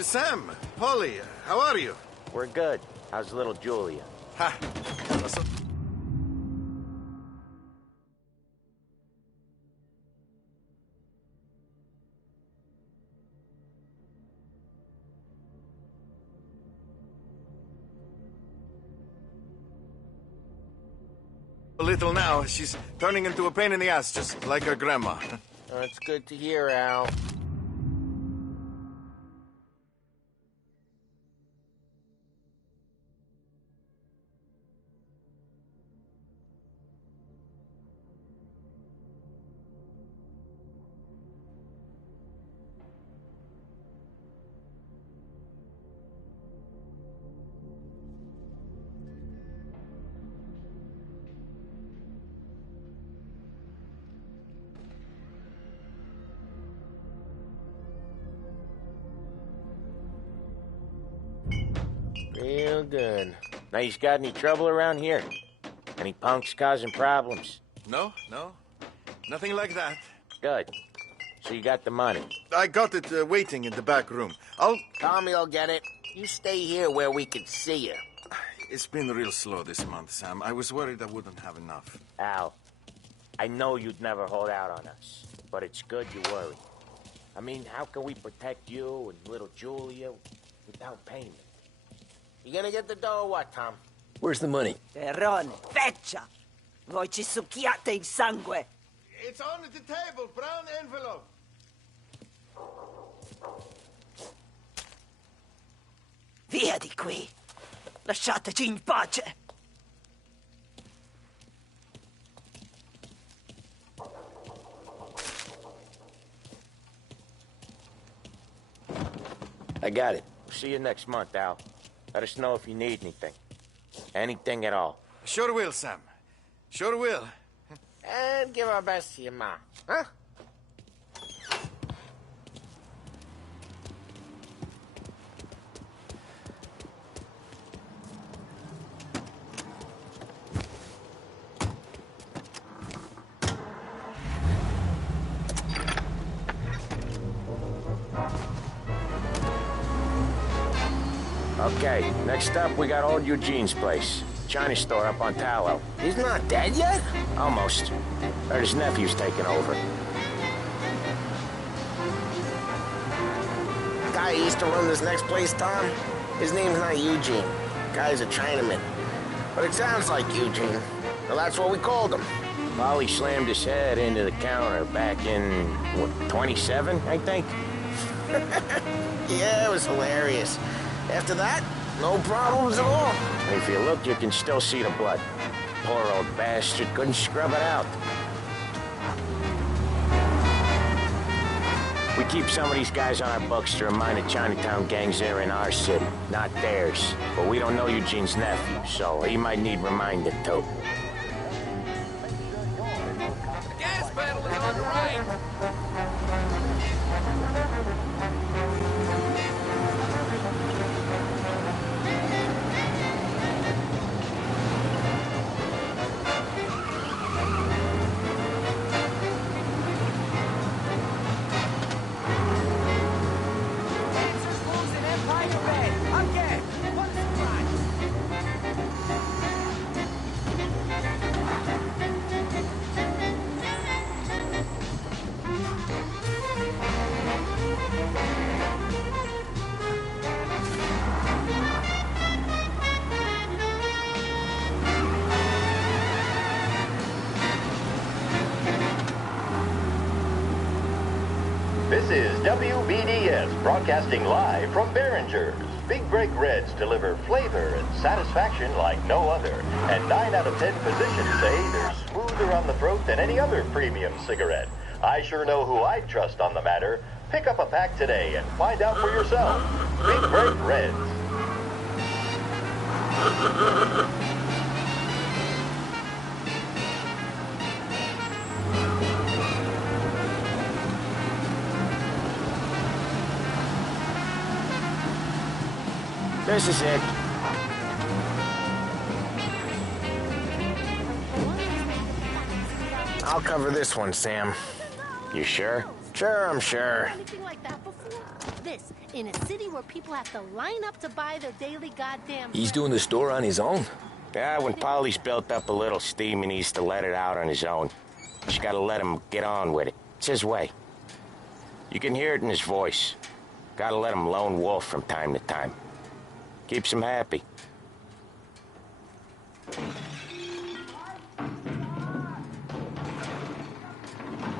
Sam, Polly, how are you? We're good. How's little Julia? Ha! A little now. She's turning into a pain in the ass, just like her grandma. It's good to hear, Al. Real good. Now, you got any trouble around here? Any punks causing problems? No, nothing like that. Good. So you got the money? I got it waiting in the back room. Tommy will get it. You stay here where we can see you. It's been real slow this month, Sam. I was worried I wouldn't have enough. Al, I know you'd never hold out on us, but it's good you worry. I mean, how can we protect you and little Julia without payment? You gonna get the dough or what, Tom? Where's the money? Perrone, feccia! Voi ci succhiate il sangue! It's on the table, brown envelope. Via di qui! Lasciateci in pace! I got it. See you next month, Al. Let us know if you need anything. Anything at all. Sure will, Sam. Sure will. And give our best to your ma, huh? Okay, next up, we got old Eugene's place. China store up on Tallow. He's not dead yet? Almost. Heard his nephew's taking over. Guy who used to run this next place, Tom, his name's not Eugene. Guy's a Chinaman. But it sounds like Eugene. Well, that's what we called him. Molly slammed his head into the counter back in, what, 27, I think? Yeah, it was hilarious. After that, no problems at all. If you look, you can still see the blood. Poor old bastard couldn't scrub it out. We keep some of these guys on our books to remind the Chinatown gangs they're in our city, not theirs. But we don't know Eugene's nephew, so he might need reminding too. The gas pedal is on the right. This is WBDS broadcasting live from Behringer's. Big Break Reds deliver flavor and satisfaction like no other. And 9 out of 10 physicians say they're smoother on the throat than any other premium cigarette. I sure know who I'd trust on the matter. Pick up a pack today and find out for yourself. Big Break Reds. This is it. I'll cover this one, Sam. You sure? Sure, I'm sure. Anything like that before? This, in a city where people have to line up to buy their daily goddamn... He's doing the store on his own? Yeah, when Polly's built up a little steam, he needs to let it out on his own. Just gotta let him get on with it. It's his way. You can hear it in his voice. Gotta let him lone wolf from time to time. Keeps him happy.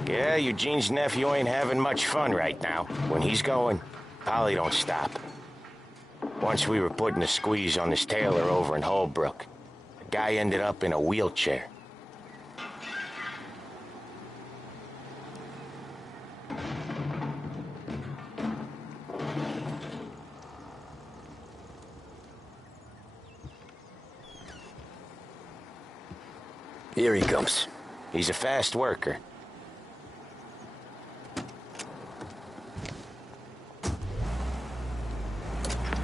Yeah, Eugene's nephew ain't having much fun right now. When he's going, Polly don't stop. Once we were putting a squeeze on this tailor over in Holbrook. The guy ended up in a wheelchair. Here he comes. He's a fast worker.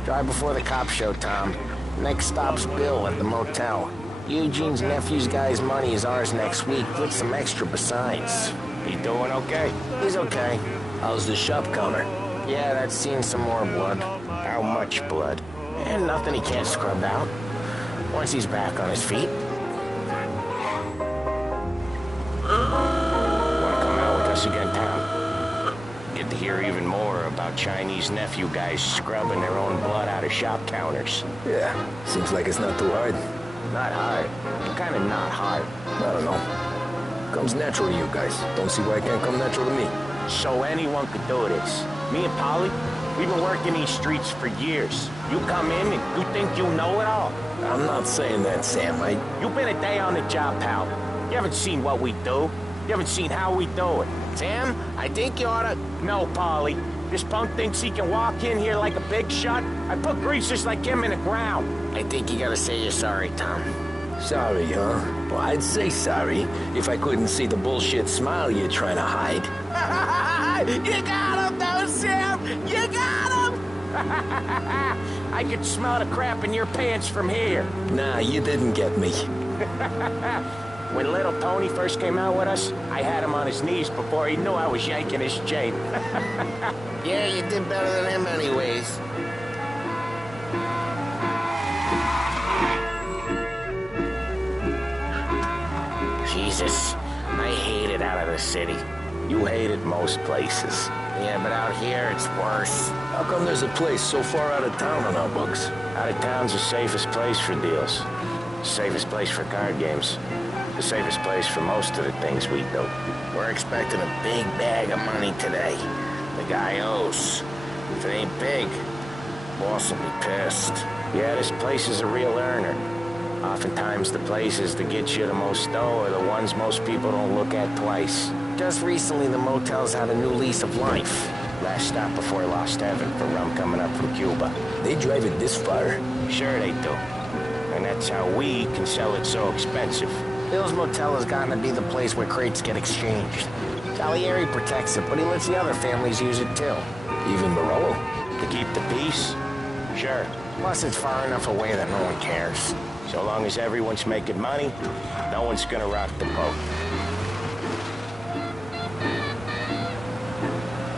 Drive before the cops show, Tom. Next stop's Bill at the motel. Eugene's nephew's guy's money is ours next week, with some extra besides. He doing okay? He's okay. How's the shop counter? Yeah, that's seen some more blood. How much blood? And nothing he can't scrub out. Once he's back on his feet. Wanna come out with us again, Tom? Get to hear even more about Chinese nephew guys scrubbing their own blood out of shop counters. Yeah, seems like it's not too hard. Not hard. Kinda not hard. I don't know. Comes natural to you guys. Don't see why it can't come natural to me. So anyone could do this. Me and Polly, we've been working these streets for years. You come in and you think you know it all. I'm not saying that, Sam. You've been a day on the job, pal. You haven't seen what we do. You haven't seen how we do it. Sam, I think you oughta... No, Polly. This punk thinks he can walk in here like a big shot. I put greasers like him in the ground. I think you gotta say you're sorry, Tom. Sorry, huh? Well, I'd say sorry if I couldn't see the bullshit smile you're trying to hide. You got him, though, Sam! You got him! I could smell the crap in your pants from here. Nah, you didn't get me. When little Tony first came out with us, I had him on his knees before he knew I was yanking his chain. Yeah, you did better than him anyways. Jesus, I hate it out of the city. You hate it most places. Yeah, but out here it's worse. How come there's a place so far out of town on our books? Out of town's the safest place for deals. The safest place for card games. The safest place for most of the things we do. We're expecting a big bag of money today. The guy owes. If it ain't big, boss will be pissed. Yeah, this place is a real earner. Oftentimes the places that get you the most dough are the ones most people don't look at twice. Just recently the motel's had a new lease of life. Last stop before Lost Heaven for rum coming up from Cuba. They drive it this far? Sure they do. And that's how we can sell it so expensive. Bill's Motel has gotten to be the place where crates get exchanged. Salieri protects it, but he lets the other families use it too. Even Morello? To keep the peace? Sure. Plus it's far enough away that no one cares. So long as everyone's making money, no one's gonna rock the boat.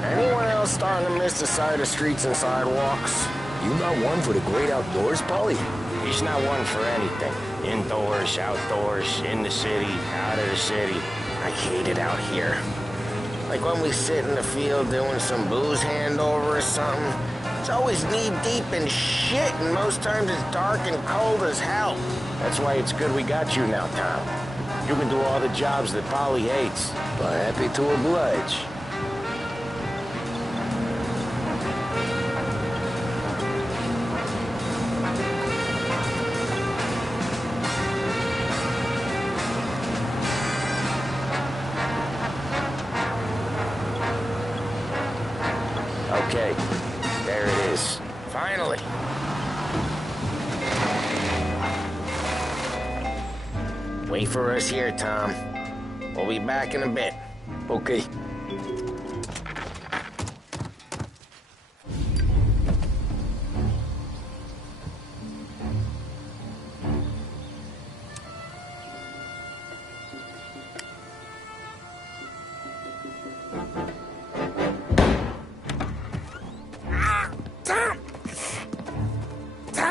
Anyone else starting to miss the side of streets and sidewalks? You not one for the great outdoors, Polly? He's not one for anything. Indoors, outdoors, in the city, out of the city. I hate it out here. Like when we sit in the field doing some booze handover or something. It's always knee-deep in shit, and most times it's dark and cold as hell. That's why it's good we got you now, Tom. You can do all the jobs that Polly hates. Well, happy to oblige. Okay, there it is. Finally. Wait for us here, Tom. We'll be back in a bit. Okay.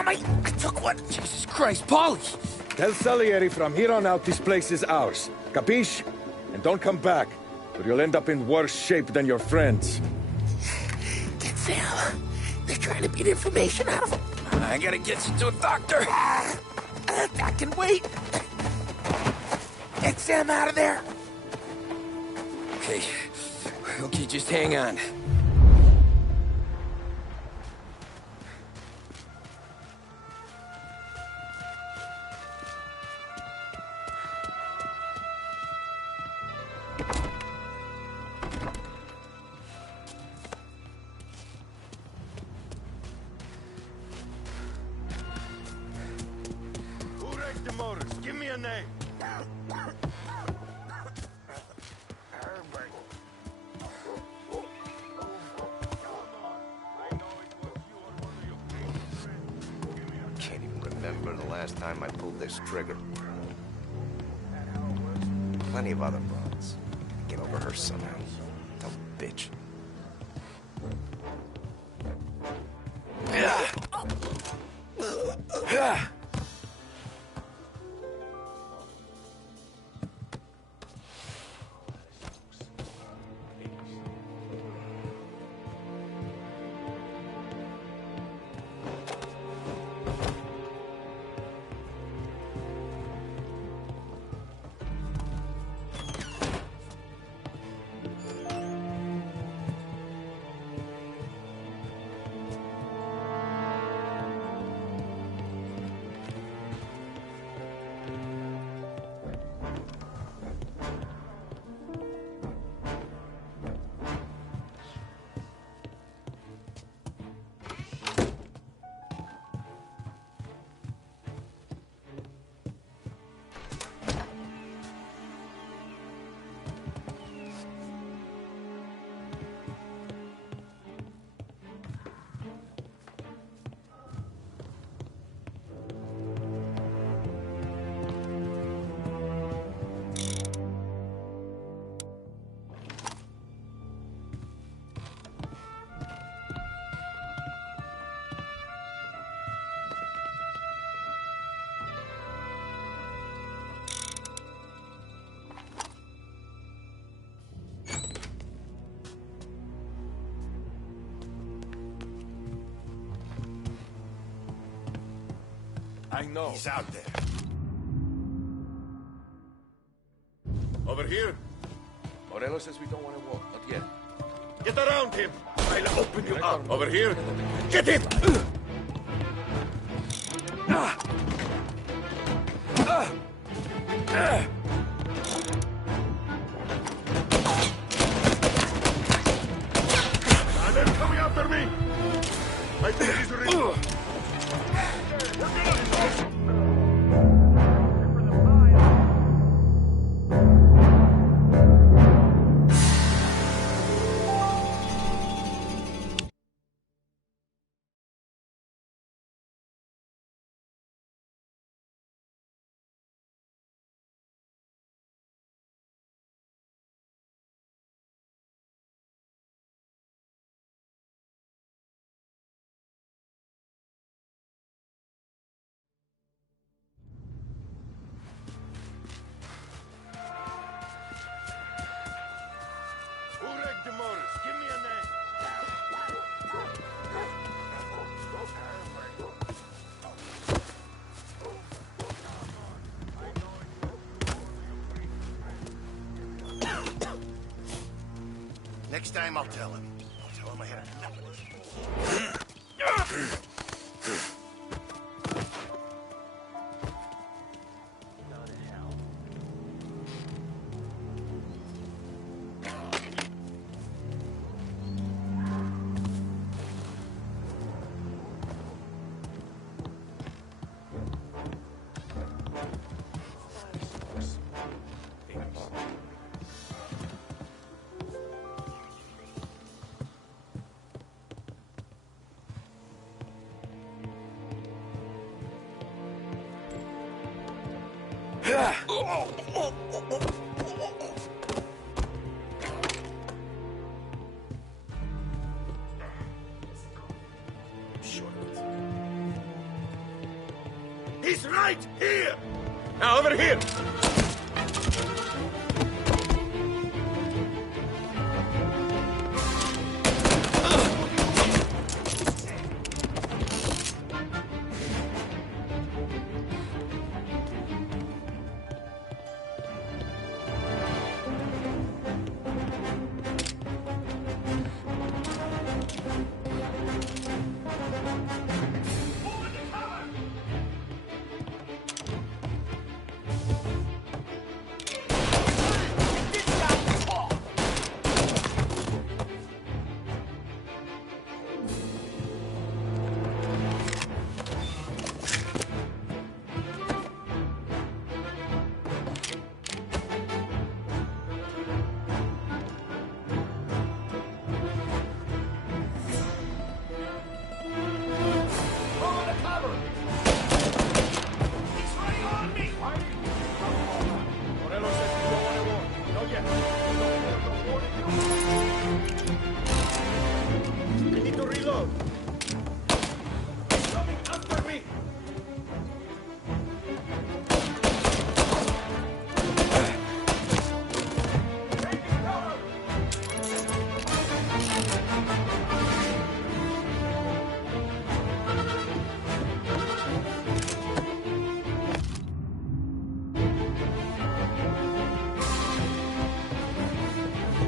I took one. Jesus Christ, Paulie! Tell Salieri from here on out this place is ours. Capiche? And don't come back, or you'll end up in worse shape than your friends. Get Sam. They're trying to beat information out of him. I gotta get you to a doctor. I can wait. Get Sam out of there. Okay, just hang on. Who wrecked the motors? Give me a name. Can't even remember the last time I pulled this trigger. Plenty of other broads. Get over her somehow. Dumb bitch. I know. He's out there. Over here. Morello says we don't want to walk, not yet. Get around him. I'll open you up. Over here. Get him! They're coming after me! I think he's ready. Who wrecked the motors? Give me a name. Next time I'll tell him. I'll tell him I had enough of this. He's right here! Now, over here!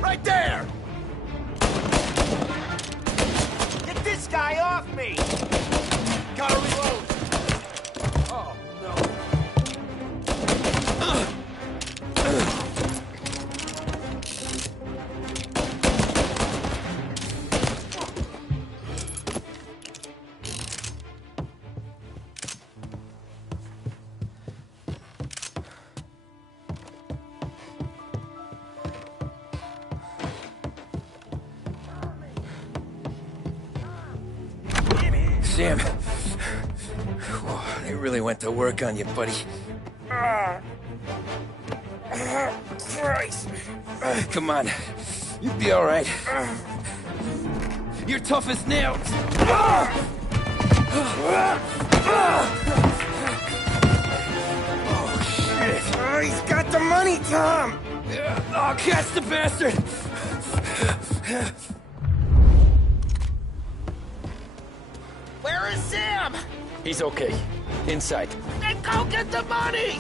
Right there! Get this guy off me! Gotta reload! Oh, no. Sam. Whoa, they really went to work on you, buddy. Christ! Come on. You'll be all right. You're tough as nails. Oh, shit. Oh, he's got the money, Tom! Oh, catch the bastard! Where is Sam? He's okay. Inside. Then go get the money!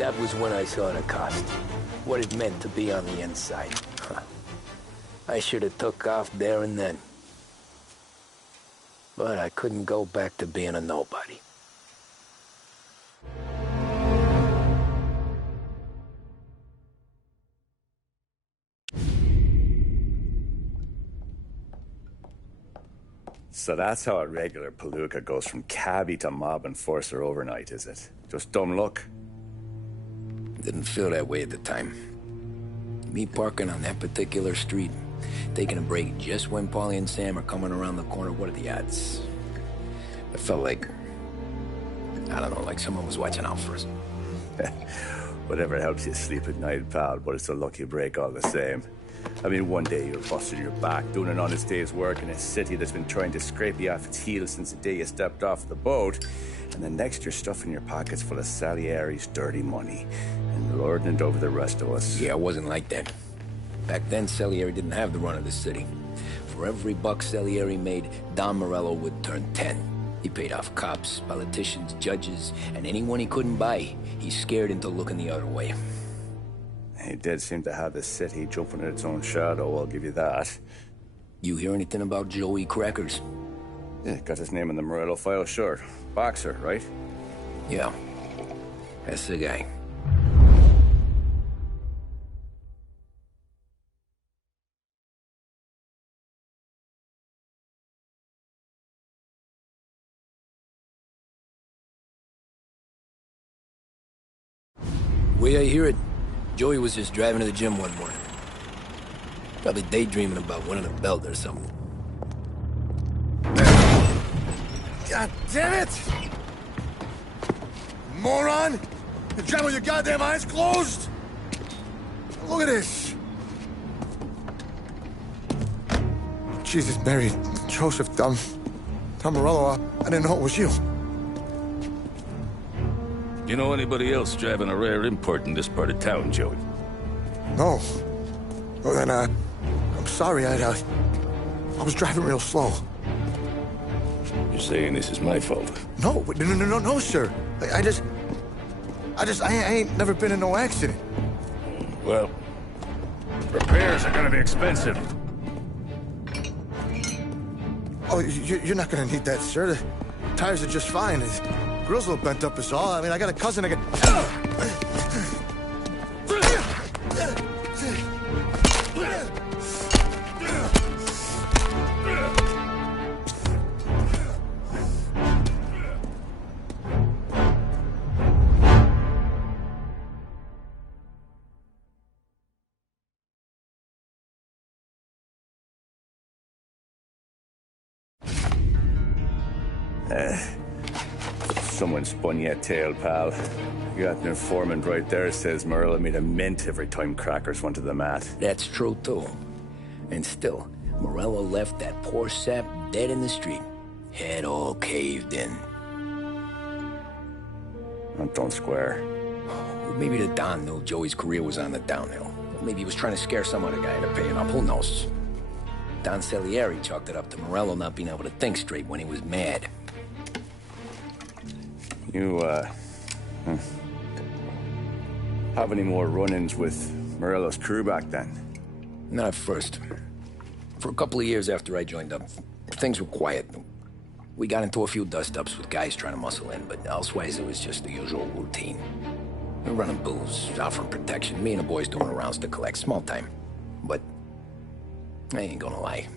That was when I saw the cost. What it meant to be on the inside. I should have took off there and then. But I couldn't go back to being a nobody. So that's how a regular palooka goes from cabbie to mob enforcer overnight, is it? Just dumb luck? Didn't feel that way at the time. Me parking on that particular street, taking a break just when Paulie and Sam are coming around the corner, what are the odds? I felt like, I don't know, like someone was watching out for us. Whatever helps you sleep at night, pal, but it's a lucky break all the same. I mean, one day you're busting your back, doing an honest day's work in a city that's been trying to scrape you off its heels since the day you stepped off the boat, and then next you're stuffing your pockets full of Salieri's dirty money and lording it over the rest of us. Yeah, it wasn't like that. Back then, Salieri didn't have the run of the city. For every buck Salieri made, Don Morello would turn 10. He paid off cops, politicians, judges, and anyone he couldn't buy, he scared into looking the other way. He did seem to have the city jumping at its own shadow, I'll give you that. You hear anything about Joey Crackers? Yeah, got his name in the Morello file, sure. Boxer, right? Yeah, that's the guy. Way I hear it, Joey was just driving to the gym one morning. Probably daydreaming about winning a belt or something. God damn it! Moron! You drive with your goddamn eyes closed? Look at this! Jesus, Mary, Joseph, Tom Morello, I didn't know it was you. You know anybody else driving a rare import in this part of town, Joey? No. Well, then, I'm sorry, I was driving real slow. You're saying this is my fault? No, sir. I ain't never been in no accident. Well, repairs are gonna be expensive. Oh, you're not gonna need that, sir. The tires are just fine. The grill's a little bent up is all. I mean, I got a cousin that Someone spun you a tail, pal. You got an informant right there says Morello made a mint every time Crackers went to the mat. That's true, too. And still, Morello left that poor sap dead in the street. Head all caved in. That don't square. Maybe the Don knew Joey's career was on the downhill. Maybe he was trying to scare some other guy into paying up. Who knows? Don Salieri chalked it up to Morello not being able to think straight when he was mad. You, have any more run-ins with Morello's crew back then? Not at first. For a couple of years after I joined up, things were quiet. We got into a few dust-ups with guys trying to muscle in, but elsewise it was just the usual routine. We're running booze, offering protection, me and the boys doing the rounds to collect, small time. But I ain't gonna lie.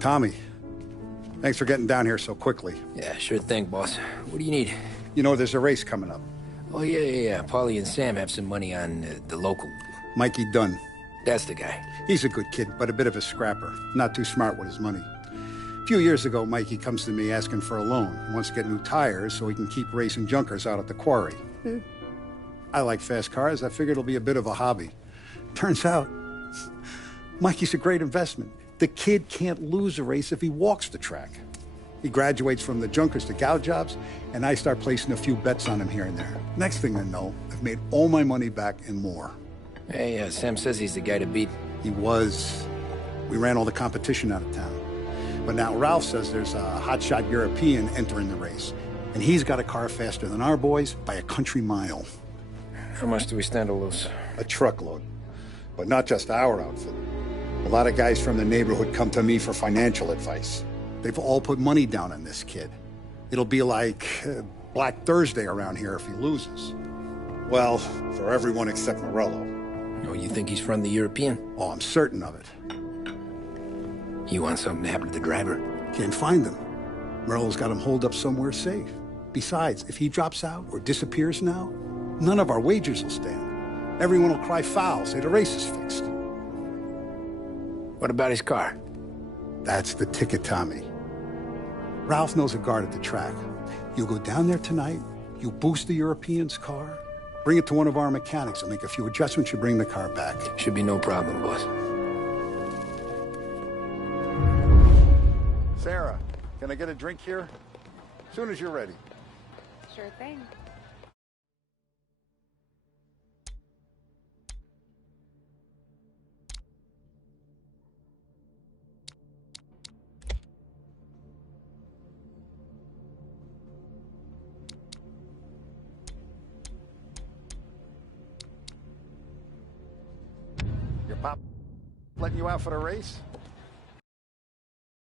Tommy, thanks for getting down here so quickly. Yeah, sure thing, boss. What do you need? You know, there's a race coming up. Oh, yeah. Paulie and Sam have some money on the local. Mikey Dunn. That's the guy. He's a good kid, but a bit of a scrapper. Not too smart with his money. A few years ago, Mikey comes to me asking for a loan. He wants to get new tires so he can keep racing junkers out at the quarry. I like fast cars. I figured it'll be a bit of a hobby. Turns out, Mikey's a great investment. The kid can't lose a race if he walks the track. He graduates from the junkers to gal jobs, and I start placing a few bets on him here and there. Next thing I know, I've made all my money back and more. Hey, Sam says he's the guy to beat. He was. We ran all the competition out of town. But now Ralph says there's a hotshot European entering the race, and he's got a car faster than our boys by a country mile. How much do we stand to lose? A truckload. But not just our outfit. A lot of guys from the neighborhood come to me for financial advice. They've all put money down on this kid. It'll be like Black Thursday around here if he loses. Well, for everyone except Morello. Oh, you think he's from the European? Oh, I'm certain of it. You want something to happen to the driver? Can't find him. Morello's got him holed up somewhere safe. Besides, if he drops out or disappears now, none of our wagers will stand. Everyone will cry foul, say the race is fixed. What about his car? That's the ticket, Tommy. Ralph knows a guard at the track. You go down there tonight, you boost the European's car, bring it to one of our mechanics, and make a few adjustments, you bring the car back. Should be no problem, boss. Sarah, can I get a drink here? As soon as you're ready. Sure thing. Your pop letting you out for the race?